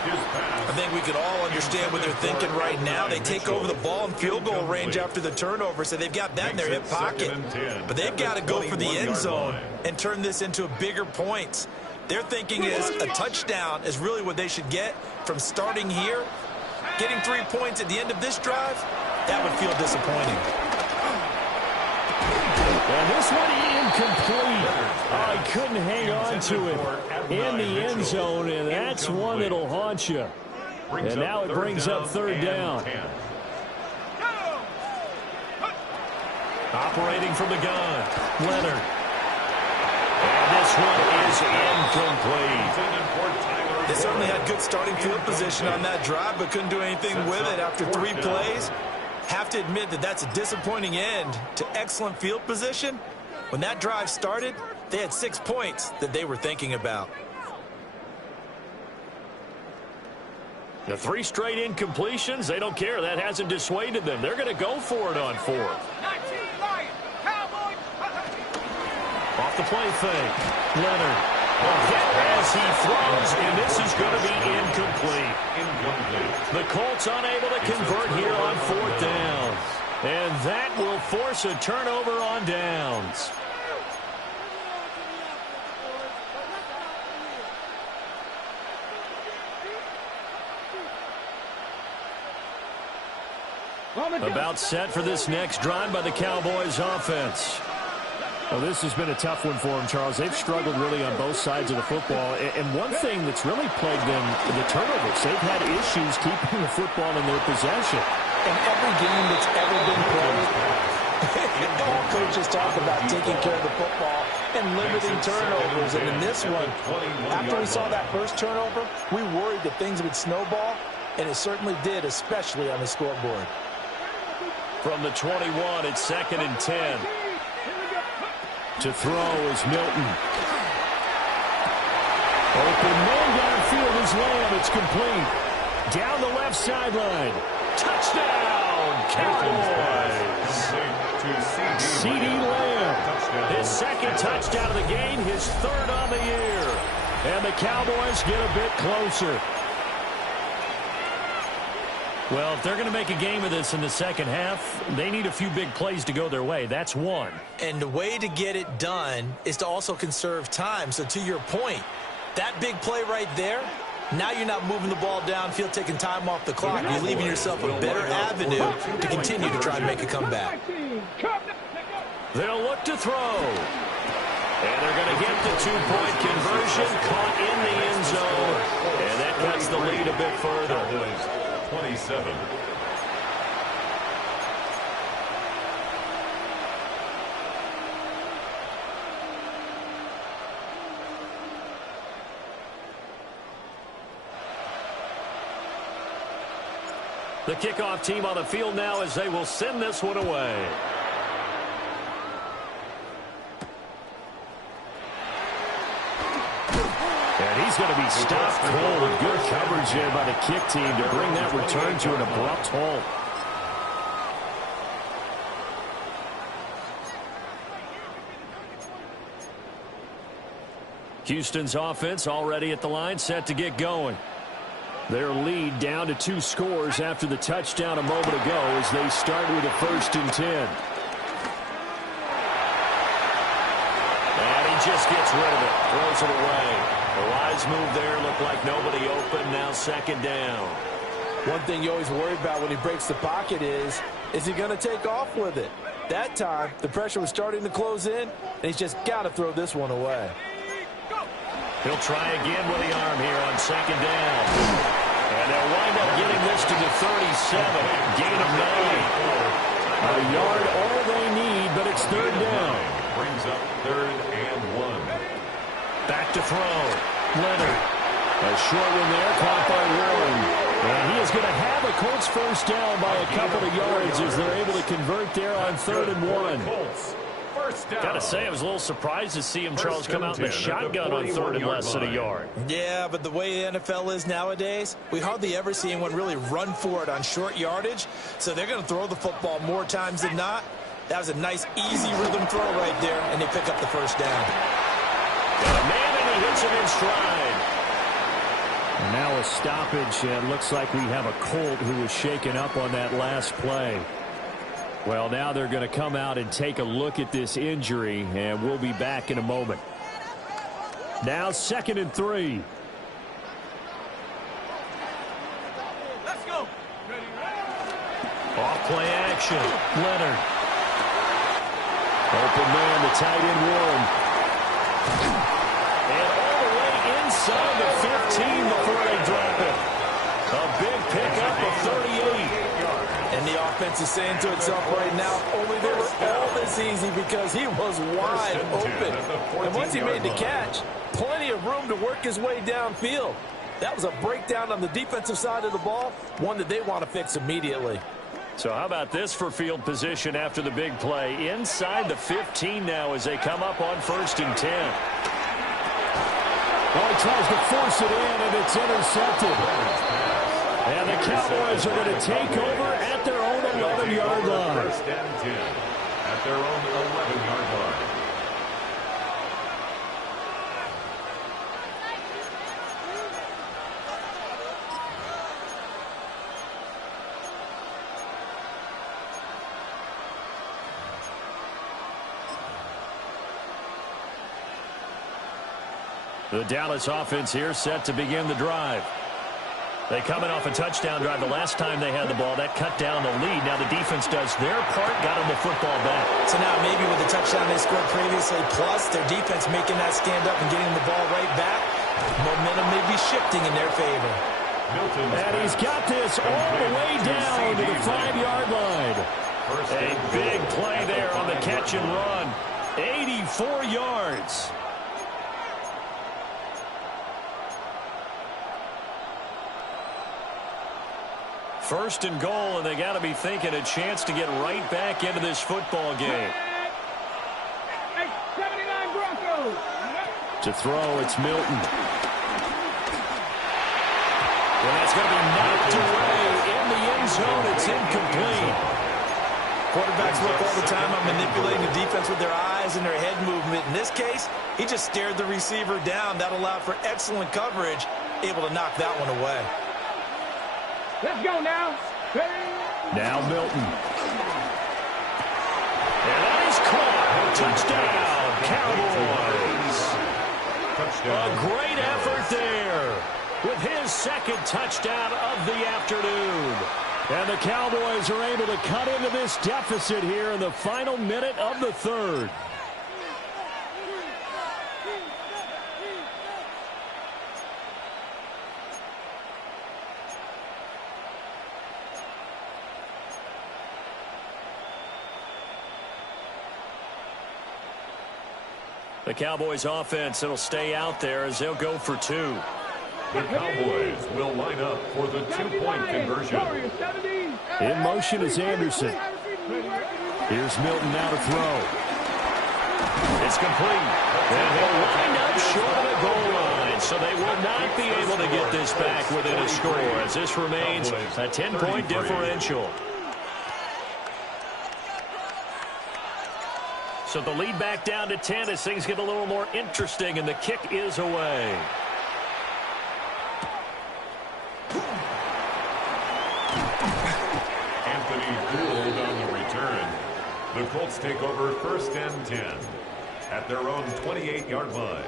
I think we can all understand what they're thinking right now. They take over the ball in field goal range after the turnover, so they've got that in their hip pocket. But they've got to go for the end zone and turn this into a bigger point. Their thinking is a touchdown is really what they should get from starting here. Getting 3 points at the end of this drive, that would feel disappointing. And this one incomplete. Oh, he couldn't hang on to it in the end zone, and that's one that'll haunt you. And now it brings up 3rd down. Operating from the gun, Leonard. And this one is incomplete. They certainly had good starting field position on that drive, but couldn't do anything with it after 3 plays. Have to admit that that's a disappointing end to excellent field position. When that drive started, they had 6 points that they were thinking about. The 3 straight incompletions, they don't care. That hasn't dissuaded them. They're going to go for it on 4th. Off the play fake, Leonard. Hit as he throws, and this is going to be incomplete. The Colts unable to convert here on 4th down. And that will force a turnover on downs. About set for this next drive by the Cowboys offense. Well, this has been a tough one for them, Charles. They've struggled really on both sides of the football. And one thing that's really plagued them, the turnovers. They've had issues keeping the football in their possession. In every game that's ever been played, all coaches talk about taking care of the football and limiting turnovers. And in this one, after we saw that first turnover, we worried that things would snowball, and it certainly did, especially on the scoreboard. From the 21, it's 2nd and 10. To throw is Milton. Open man downfield is Lamb. It's complete. Down the left sideline. Touchdown, Cowboys. C.D. Lamb. His 2nd touchdown of the game, his 3rd on the year. And the Cowboys get a bit closer. Well, if they're going to make a game of this in the second half, they need a few big plays to go their way. That's one. And the way to get it done is to also conserve time. So to your point, that big play right there, now you're not moving the ball downfield, taking time off the clock. You're leaving yourself a better avenue to continue to try and make a comeback. They'll look to throw. And they're going to get the 2-point conversion, caught in the end zone. And that cuts the lead a bit further. 27. The kickoff team on the field now as they will send this one away. And he's going to be stopped cold. Good coverage there by the kick team to bring that return to an abrupt halt. Houston's offense already at the line, set to get going. Their lead down to 2 scores after the touchdown a moment ago as they start with a 1st and 10. And he just gets rid of it, throws it away. The wise move there, looked like nobody open, now 2nd down. One thing you always worry about when he breaks the pocket is he going to take off with it? That time, the pressure was starting to close in, and he's just got to throw this one away. He'll try again with the arm here on second down. And they'll wind up getting this to the 37. Gain of 9. A yard all they need, but it's third down. Brings up 3rd and 1. Back to throw. Leonard. A short one there, caught by Warren. And he is going to have a Colts first down by a couple of yards as they're able to convert there on 3rd and 1. Got to say, I was a little surprised to see him, Charles, come out in the shotgun on 3rd and less than a yard. Yeah, but the way the NFL is nowadays, we hardly ever see anyone really run for it on short yardage. So they're going to throw the football more times than not. That was a nice, easy rhythm throw right there, and they pick up the first down. Got a man, and he hits him in stride. And now a stoppage, and looks like we have a Colt who was shaken up on that last play. Well, now they're going to come out and take a look at this injury, and we'll be back in a moment. Now 2nd and 3. Let's go. Off play action. Leonard. Open man, the tight end Warren. And all the way inside the 15 before they drop it. A big pickup of 38. And the offense is saying to itself right now, only they were all this easy because he was wide open. And once he made the catch, plenty of room to work his way downfield. That was a breakdown on the defensive side of the ball, one that they want to fix immediately. So how about this for field position after the big play? Inside the 15 now as they come up on 1st and 10. Well, he tries to force it in, and it's intercepted. And the Cowboys are going to take over at their own 11-yard line. 1st and 10 at their own 11-yard line. The Dallas offense here set to begin the drive. They coming off a touchdown drive the last time they had the ball. That cut down the lead. Now the defense does their part, got them the football back. So now maybe with the touchdown they scored previously, plus their defense making that stand up and getting the ball right back, momentum may be shifting in their favor. And he's got this all the way down to the 5-yard line. A big play there on the catch and run. 84 yards. First and goal, and they got to be thinking a chance to get right back into this football game. 79 Broncos. To throw, it's Milton. And that's going to be knocked away in the end zone. It's incomplete. Quarterbacks look all the time on manipulating the defense with their eyes and their head movement. In this case, he just stared the receiver down. That allowed for excellent coverage, able to knock that one away. Let's go now. Now Milton. And that is caught. Touchdown, Cowboys. A great effort there with his 2nd touchdown of the afternoon. And the Cowboys are able to cut into this deficit here in the final minute of the 3rd. The Cowboys offense, it'll stay out there as they'll go for 2. The Cowboys will line up for the 2-point conversion. In motion is Anderson. Here's Milton now to throw. It's complete. And he'll wind up short of the goal line, so they will not be able to get this back within a score as this remains a 10-point differential. So the lead back down to 10 as things get a little more interesting, and the kick is away. Anthony Gould on the return. The Colts take over 1st and 10 at their own 28-yard line.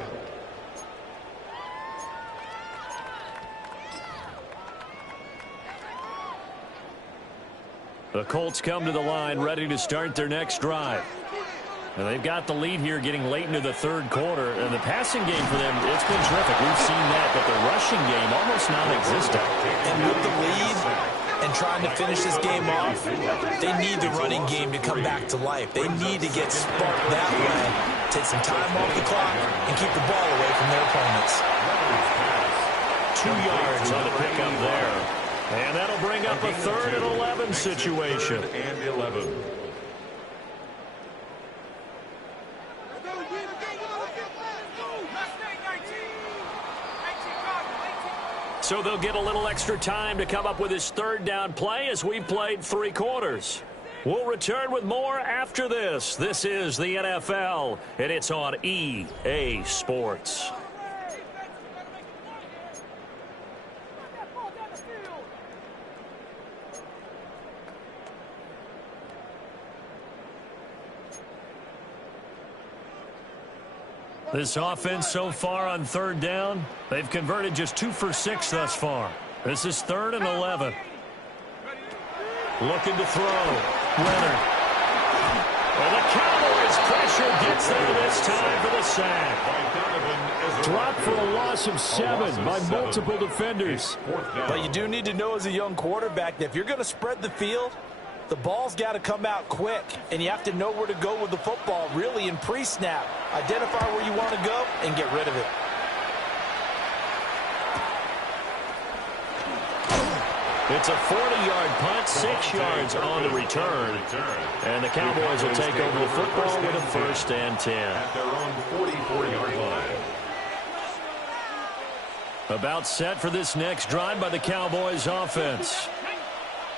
The Colts come to the line ready to start their next drive. And they've got the lead here getting late into the third quarter. And the passing game for them, it's been terrific. We've seen that, but the rushing game almost non-existent. And with the lead and trying to finish this game off, they need the running game to come back to life. They need to get sparked that way, take some time off the clock, and keep the ball away from their opponents. 2 yards on the pickup there. And that'll bring up a 3rd and 11 situation. And 11. So they'll get a little extra time to come up with his 3rd down play as we've played 3 quarters. We'll return with more after this. This is the NFL, and it's on EA Sports. This offense so far on 3rd down, they've converted just 2 for 6 thus far. This is 3rd and 11. Looking to throw. Leonard. And the Cowboys pressure gets there this time for the sack. Dropped for a loss of 7 by multiple defenders. But you do need to know as a young quarterback that if you're going to spread the field, the ball's got to come out quick, and you have to know where to go with the football, really, in pre-snap. Identify where you want to go and get rid of it. It's a 40-yard punt, 6 yards on the return. And the Cowboys will take over the football with a 1st and 10. At their own 44-yard line. About set for this next drive by the Cowboys offense.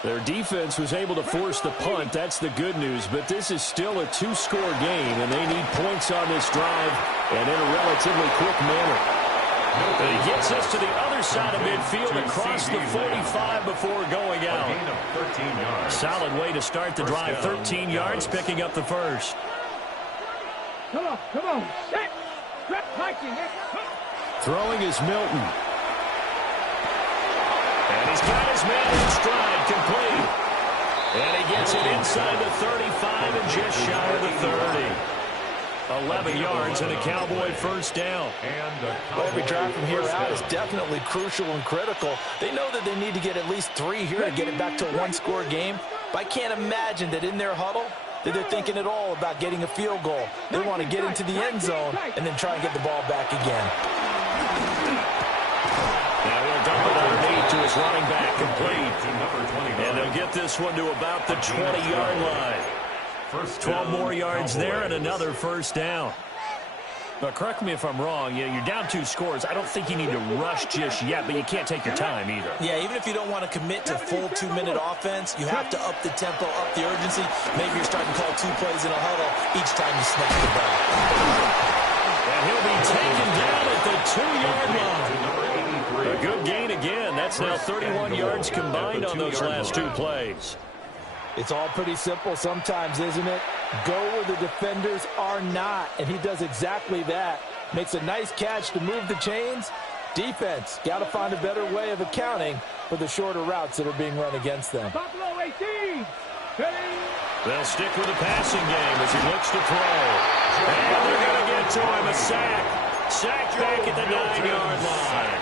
Their defense was able to force the punt. That's the good news. But this is still a 2-score game, and they need points on this drive and in a relatively quick manner. And he gets us to the other side of midfield across the 45 before going out. Solid way to start the drive. 13 yards, picking up the 1st. Come on. Set. Throwing is Milton. And he's got his man in stride, complete. And he gets it inside the 35 and just shy of the 30. 11 yards and a Cowboy 1st down. Every drive from here out is definitely crucial and critical. They know that they need to get at least 3 here to get it back to a 1-score game. But I can't imagine that in their huddle that they're thinking at all about getting a field goal. They want to get into the end zone and then try and get the ball back again. Now he'll dump it underneath to his running back, complete. And they'll get this one to about the 20-yard line. 12 more yards there and another 1st down. But correct me if I'm wrong, you're down 2 scores. I don't think you need to rush just yet, but you can't take your time either. Yeah, even if you don't want to commit to full 2-minute offense, you have to up the tempo, up the urgency. Maybe you're starting to call 2 plays in a huddle each time you snap the ball. And he'll be taken down at the 2-yard line. A good gain again. That's now 31 yards combined on those last 2 plays. It's all pretty simple sometimes, isn't it? Go where the defenders are not, and he does exactly that. Makes a nice catch to move the chains. Defense, got to find a better way of accounting for the shorter routes that are being run against them. Buffalo 18. They'll stick with the passing game as he looks to throw. And they're going to get to him, a sack. Sack back at the 9-yard line.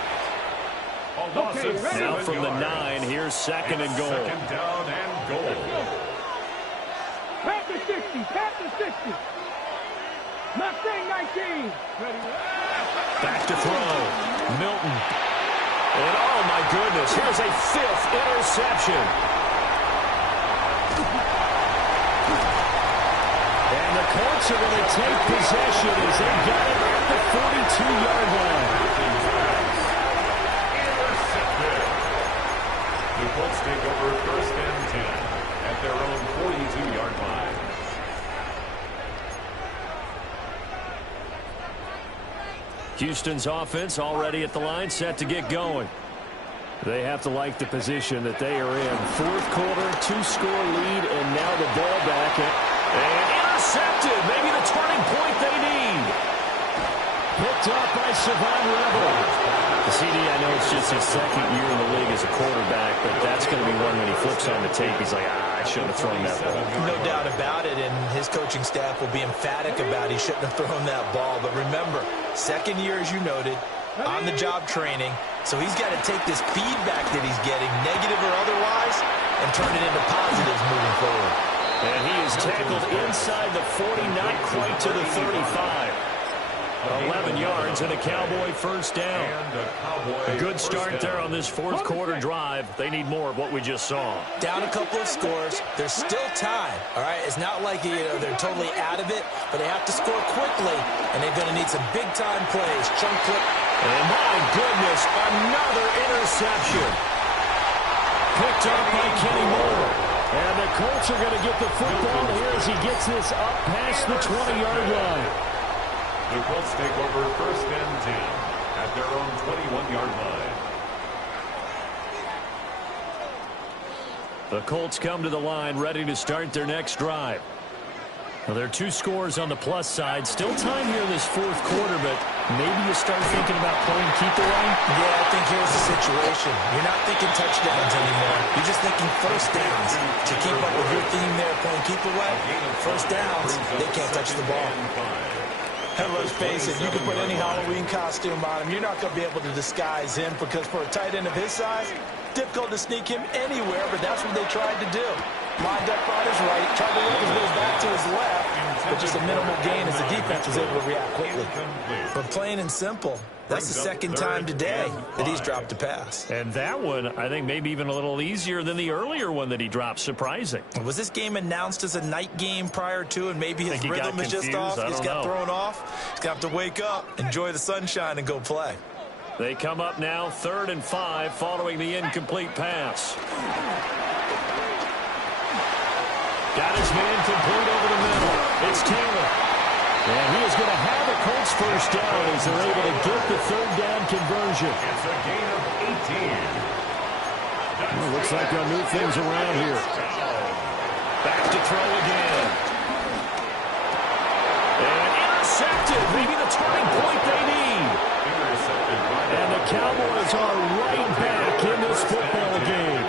Now from the 9, here's 2nd and goal. 2nd down and goal. Pat the 60. Mustang 19. Back to throw. Milton. And oh my goodness, here's a 5th interception. And the Colts are going to take possession as they got it at the 42-yard line. The Colts take over 1st and 10 at their own 42-yard line. Houston's offense already at the line, set to get going. They have to like the position that they are in. 4th quarter, 2-score lead, and now the ball back. And intercepted. Maybe the turning point they need. Picked up by Savon Rebel. The CD, I know it's just his second year in the league as a quarterback, but that's going to be one when he flips on the tape. He's like, I shouldn't have thrown that ball. No doubt about it, and his coaching staff will be emphatic about he shouldn't have thrown that ball. But remember, second year, as you noted, on-the-job training, so he's got to take this feedback that he's getting, negative or otherwise, and turn it into positives moving forward. And he is tackled inside the 40, not quite to the 35. 11 yards and a Cowboy first down. A good start there on this fourth quarter drive. They need more of what we just saw. Down a couple of scores. There's still time, all right? It's not like they're totally out of it, but they have to score quickly, and they're going to need some big-time plays. Chunk play. And my goodness, another interception. Picked up by Kenny Moore. And the Colts are going to get the football here as he gets this up past the 20-yard line. The Colts take over first and 10 at their own 21-yard line. The Colts come to the line ready to start their next drive. Well, there are 2 scores on the plus side. Still time here in this fourth quarter, but maybe you start thinking about playing keep away? Yeah, I think here's the situation. You're not thinking touchdowns anymore. You're just thinking first downs. To keep up with your theme there, playing keep away, first downs, they can't touch the ball. And let's face it, you can put any Halloween costume on him. You're not going to be able to disguise him because for a tight end of his size, difficult to sneak him anywhere, but that's what they tried to do. Lined up on his right, tried to work his way back to his left, but just a minimal gain as the defense was able to react quickly. But plain and simple, that's the second time today that he's dropped a pass. And that one, I think, maybe even a little easier than the earlier one that he dropped. Surprising. Was this game announced as a night game prior to, and maybe his rhythm is just off? He's got thrown off. He's got to wake up, enjoy the sunshine, and go play. They come up now 3rd and 5 following the incomplete pass. Got his man complete over the middle. It's Taylor. And he is going to have a Colts first down as they're able to get the 3rd down conversion. It's a gain of 18. Well, looks like they'll move things around here. Back to throw again. And intercepted. Maybe the turning point they need. And the Cowboys are right back in this football game.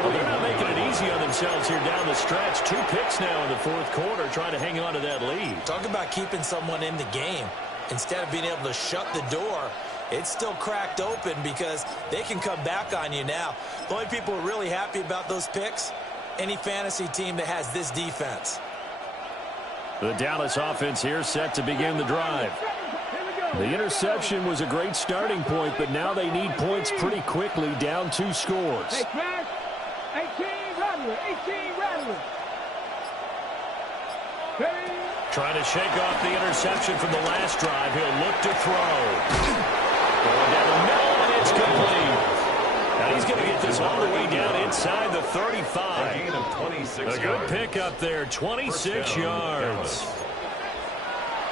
Well, they're not making it easy on themselves here down the stretch. 2 picks now in the fourth quarter trying to hang on to that lead. Talk about keeping someone in the game. Instead of being able to shut the door, it's still cracked open because they can come back on you now. The only people who are really happy about those picks, any fantasy team that has this defense. The Dallas offense here set to begin the drive. The interception was a great starting point, but now they need points pretty quickly, down 2 scores. Hey, Crash. 18 Rattler. 18 Rattler. Trying to shake off the interception from the last drive. He'll look to throw. Going down the middle, and it's complete. Now he's going to get this all the way down inside the 35. A gain of 26 A good pickup there, 26 yards.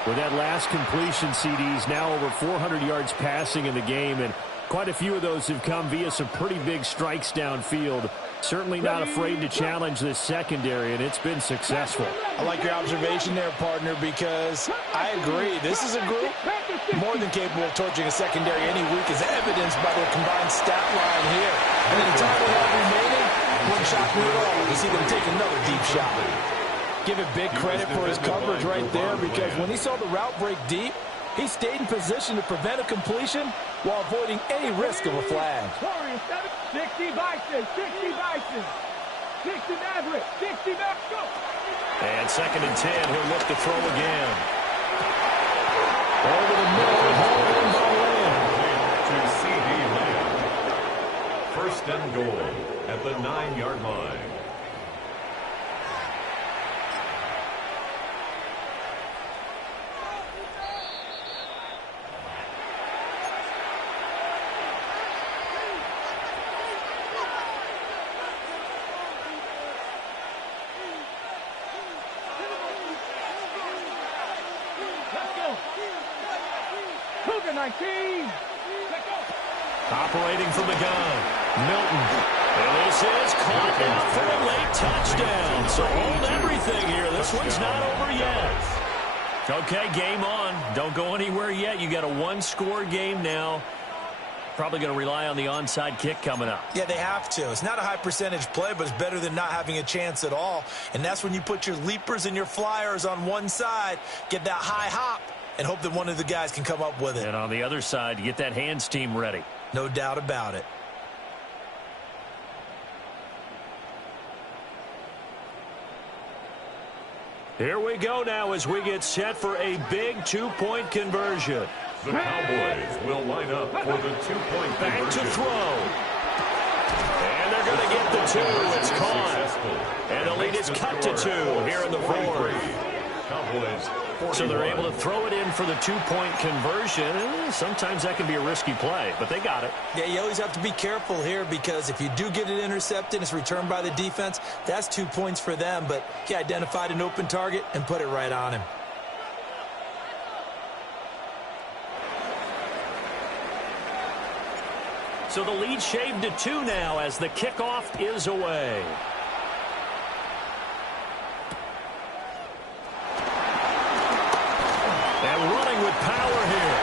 With that last completion, CDs now over 400 yards passing in the game, and quite a few of those have come via some pretty big strikes downfield. Certainly not afraid to challenge this secondary, and it's been successful. I like your observation there, partner, because I agree. This is a group more than capable of torching a secondary any week, as evidenced by their combined stat line here. And in the time they have remaining, wouldn't shock me at all to see them take another deep shot. Give it big credit for his coverage right there, because when he saw the route break deep, he stayed in position to prevent a completion while avoiding any risk of a flag. 60 Bison, 60 Bison, 60 Maverick, 60 Maverick, go! And 2nd and 10, he'll look to throw again. Over the middle, hauled in by Lamb. To C.D. Lamb. First and goal at the 9-yard line. Cougar 19. Operating from the gun, Milton. And this is caught out for a late touchdown. So hold everything here. This one's not over yet. Okay, game on. Don't go anywhere yet. You got a one-score game now. Probably going to rely on the onside kick coming up. Yeah, they have to. It's not a high percentage play, but it's better than not having a chance at all. And that's when you put your leapers and your flyers on one side, get that high hop, and hope that one of the guys can come up with it. And on the other side, you get that hands team ready. No doubt about it. Here we go now as we get set for a big two-point conversion. The Cowboys will line up for the two-point Back conversion. to throw. And they're going to get the two. It's caught. And the lead is cut to 2 here in the fourth. Cowboys 41. So they're able to throw it in for the two-point conversion. Sometimes that can be a risky play, but they got it. Yeah, you always have to be careful here because if you do get it intercepted, it's returned by the defense, that's 2 points for them. But he identified an open target and put it right on him. So the lead shaved to 2 now as the kickoff is away. And running with power here.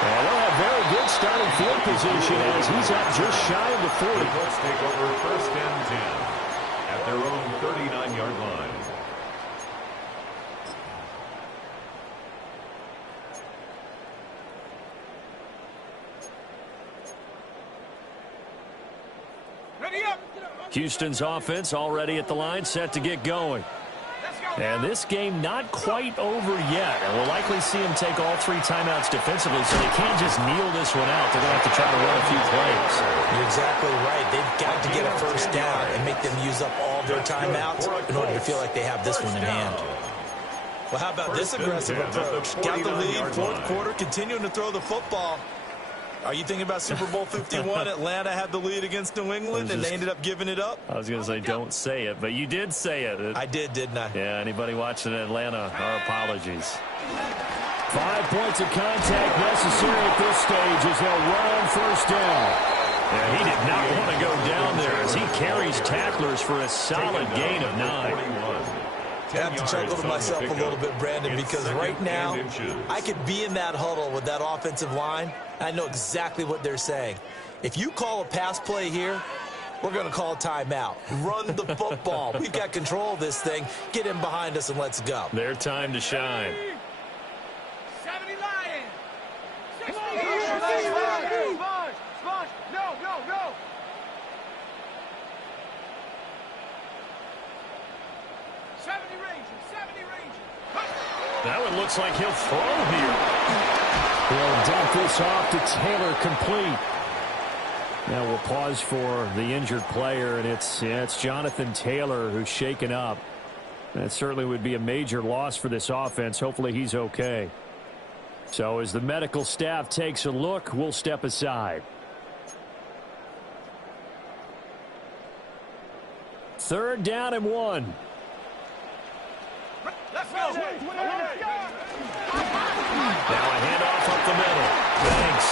And they'll have very good starting field position as he's up just shy of the 40. The Colts take over first and 10 at their own 39-yard line. Houston's offense already at the line, set to get going. And this game not quite over yet. And we'll likely see him take all 3 timeouts defensively, so they can't just kneel this one out. They're going to have to try to run a few plays. You're exactly right. They've got to get a first down and make them use up all their timeouts in order to feel like they have this one in hand. Well, how about this aggressive approach? Got the lead, fourth quarter, continuing to throw the football. Are you thinking about Super Bowl 51? Atlanta had the lead against New England, and they ended up giving it up? I was going to say don't say it, but you did say it. I did, didn't I? Yeah, anybody watching Atlanta, our apologies. 5 points of contact necessary at this stage as they'll run on first down. Yeah, he did not want to go down there as he carries tacklers for a solid gain of 9. I have to chuckle to myself a little bit, Brandon, because right now I could be in that huddle with that offensive line. I know exactly what they're saying. If you call a pass play here, we're going to call a timeout. Run the football. We've got control of this thing. Get in behind us and let's go. Their time to shine. 70 Lions. 60. No. 70 Rangers. That one looks like he'll throw here. He'll dump this off to Taylor, complete. Now we'll pause for the injured player, and it's Jonathan Taylor who's shaken up. That certainly would be a major loss for this offense. Hopefully he's okay. So as the medical staff takes a look, we'll step aside. Third down and 1. Let's go. Now a handoff up the middle. Thanks.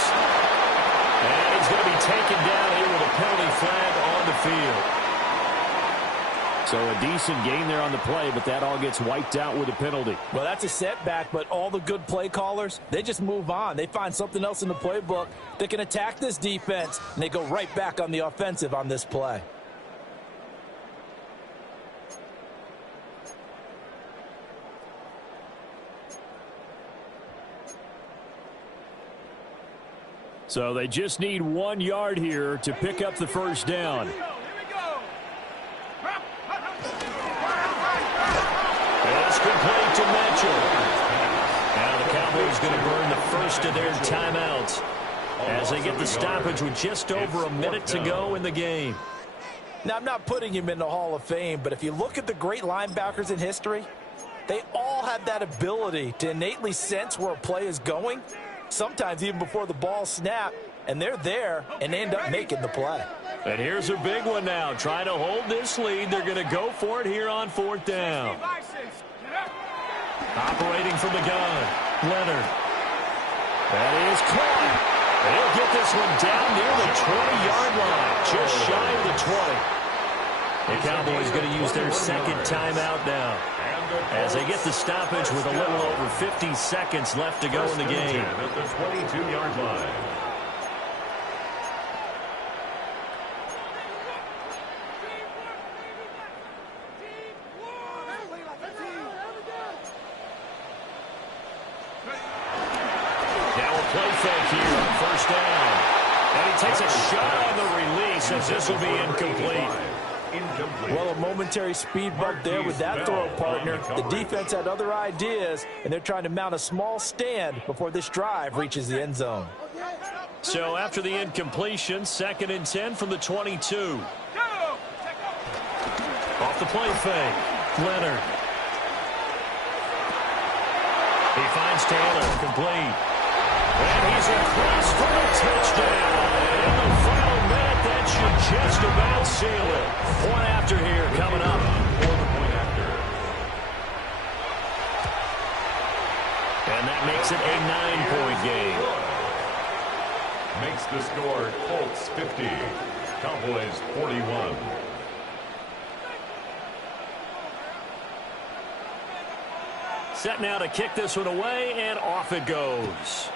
And he's going to be taken down here with a penalty flag on the field. So a decent gain there on the play, but that all gets wiped out with a penalty. Well, that's a setback, but all the good play callers, they just move on. They find something else in the playbook that can attack this defense, and they go right back on the offensive on this play. So they just need 1 yard here to pick up the first down. Here we go. It's complete to Mitchell. Now the Cowboys going to burn the first of their timeouts as they get the stoppage with just over a minute to go in the game. Now, I'm not putting him in the Hall of Fame, but if you look at the great linebackers in history, they all have that ability to innately sense where a play is going, sometimes even before the ball snapped, and they're there, and they end up making the play. And here's a big one now. Trying to hold this lead. They're going to go for it here on fourth down. Operating from the gun, Leonard. That is caught. And he'll get this one down near the 20-yard line, just shy of the 20. The Cowboys going to use their second timeout now as they get the stoppage with a little over 50 seconds left to go in the game. At the 22-yard line. Now a play fake here on first down. And he takes a shot on the release as this will be incomplete. Well, a momentary speed bump there with that throw partner. The defense had other ideas, and they're trying to mount a small stand before this drive reaches the end zone. So after the incompletion, 2nd and 10 from the 22. Off the play fake, Leonard. He finds Taylor, complete. And he's across for a touchdown. In the final minute, that should just about seal it. Point after here coming up. For the point after. And that makes it a 9-point game. Makes the score Colts 50, Cowboys 41. Set now to kick this one away, and off it goes.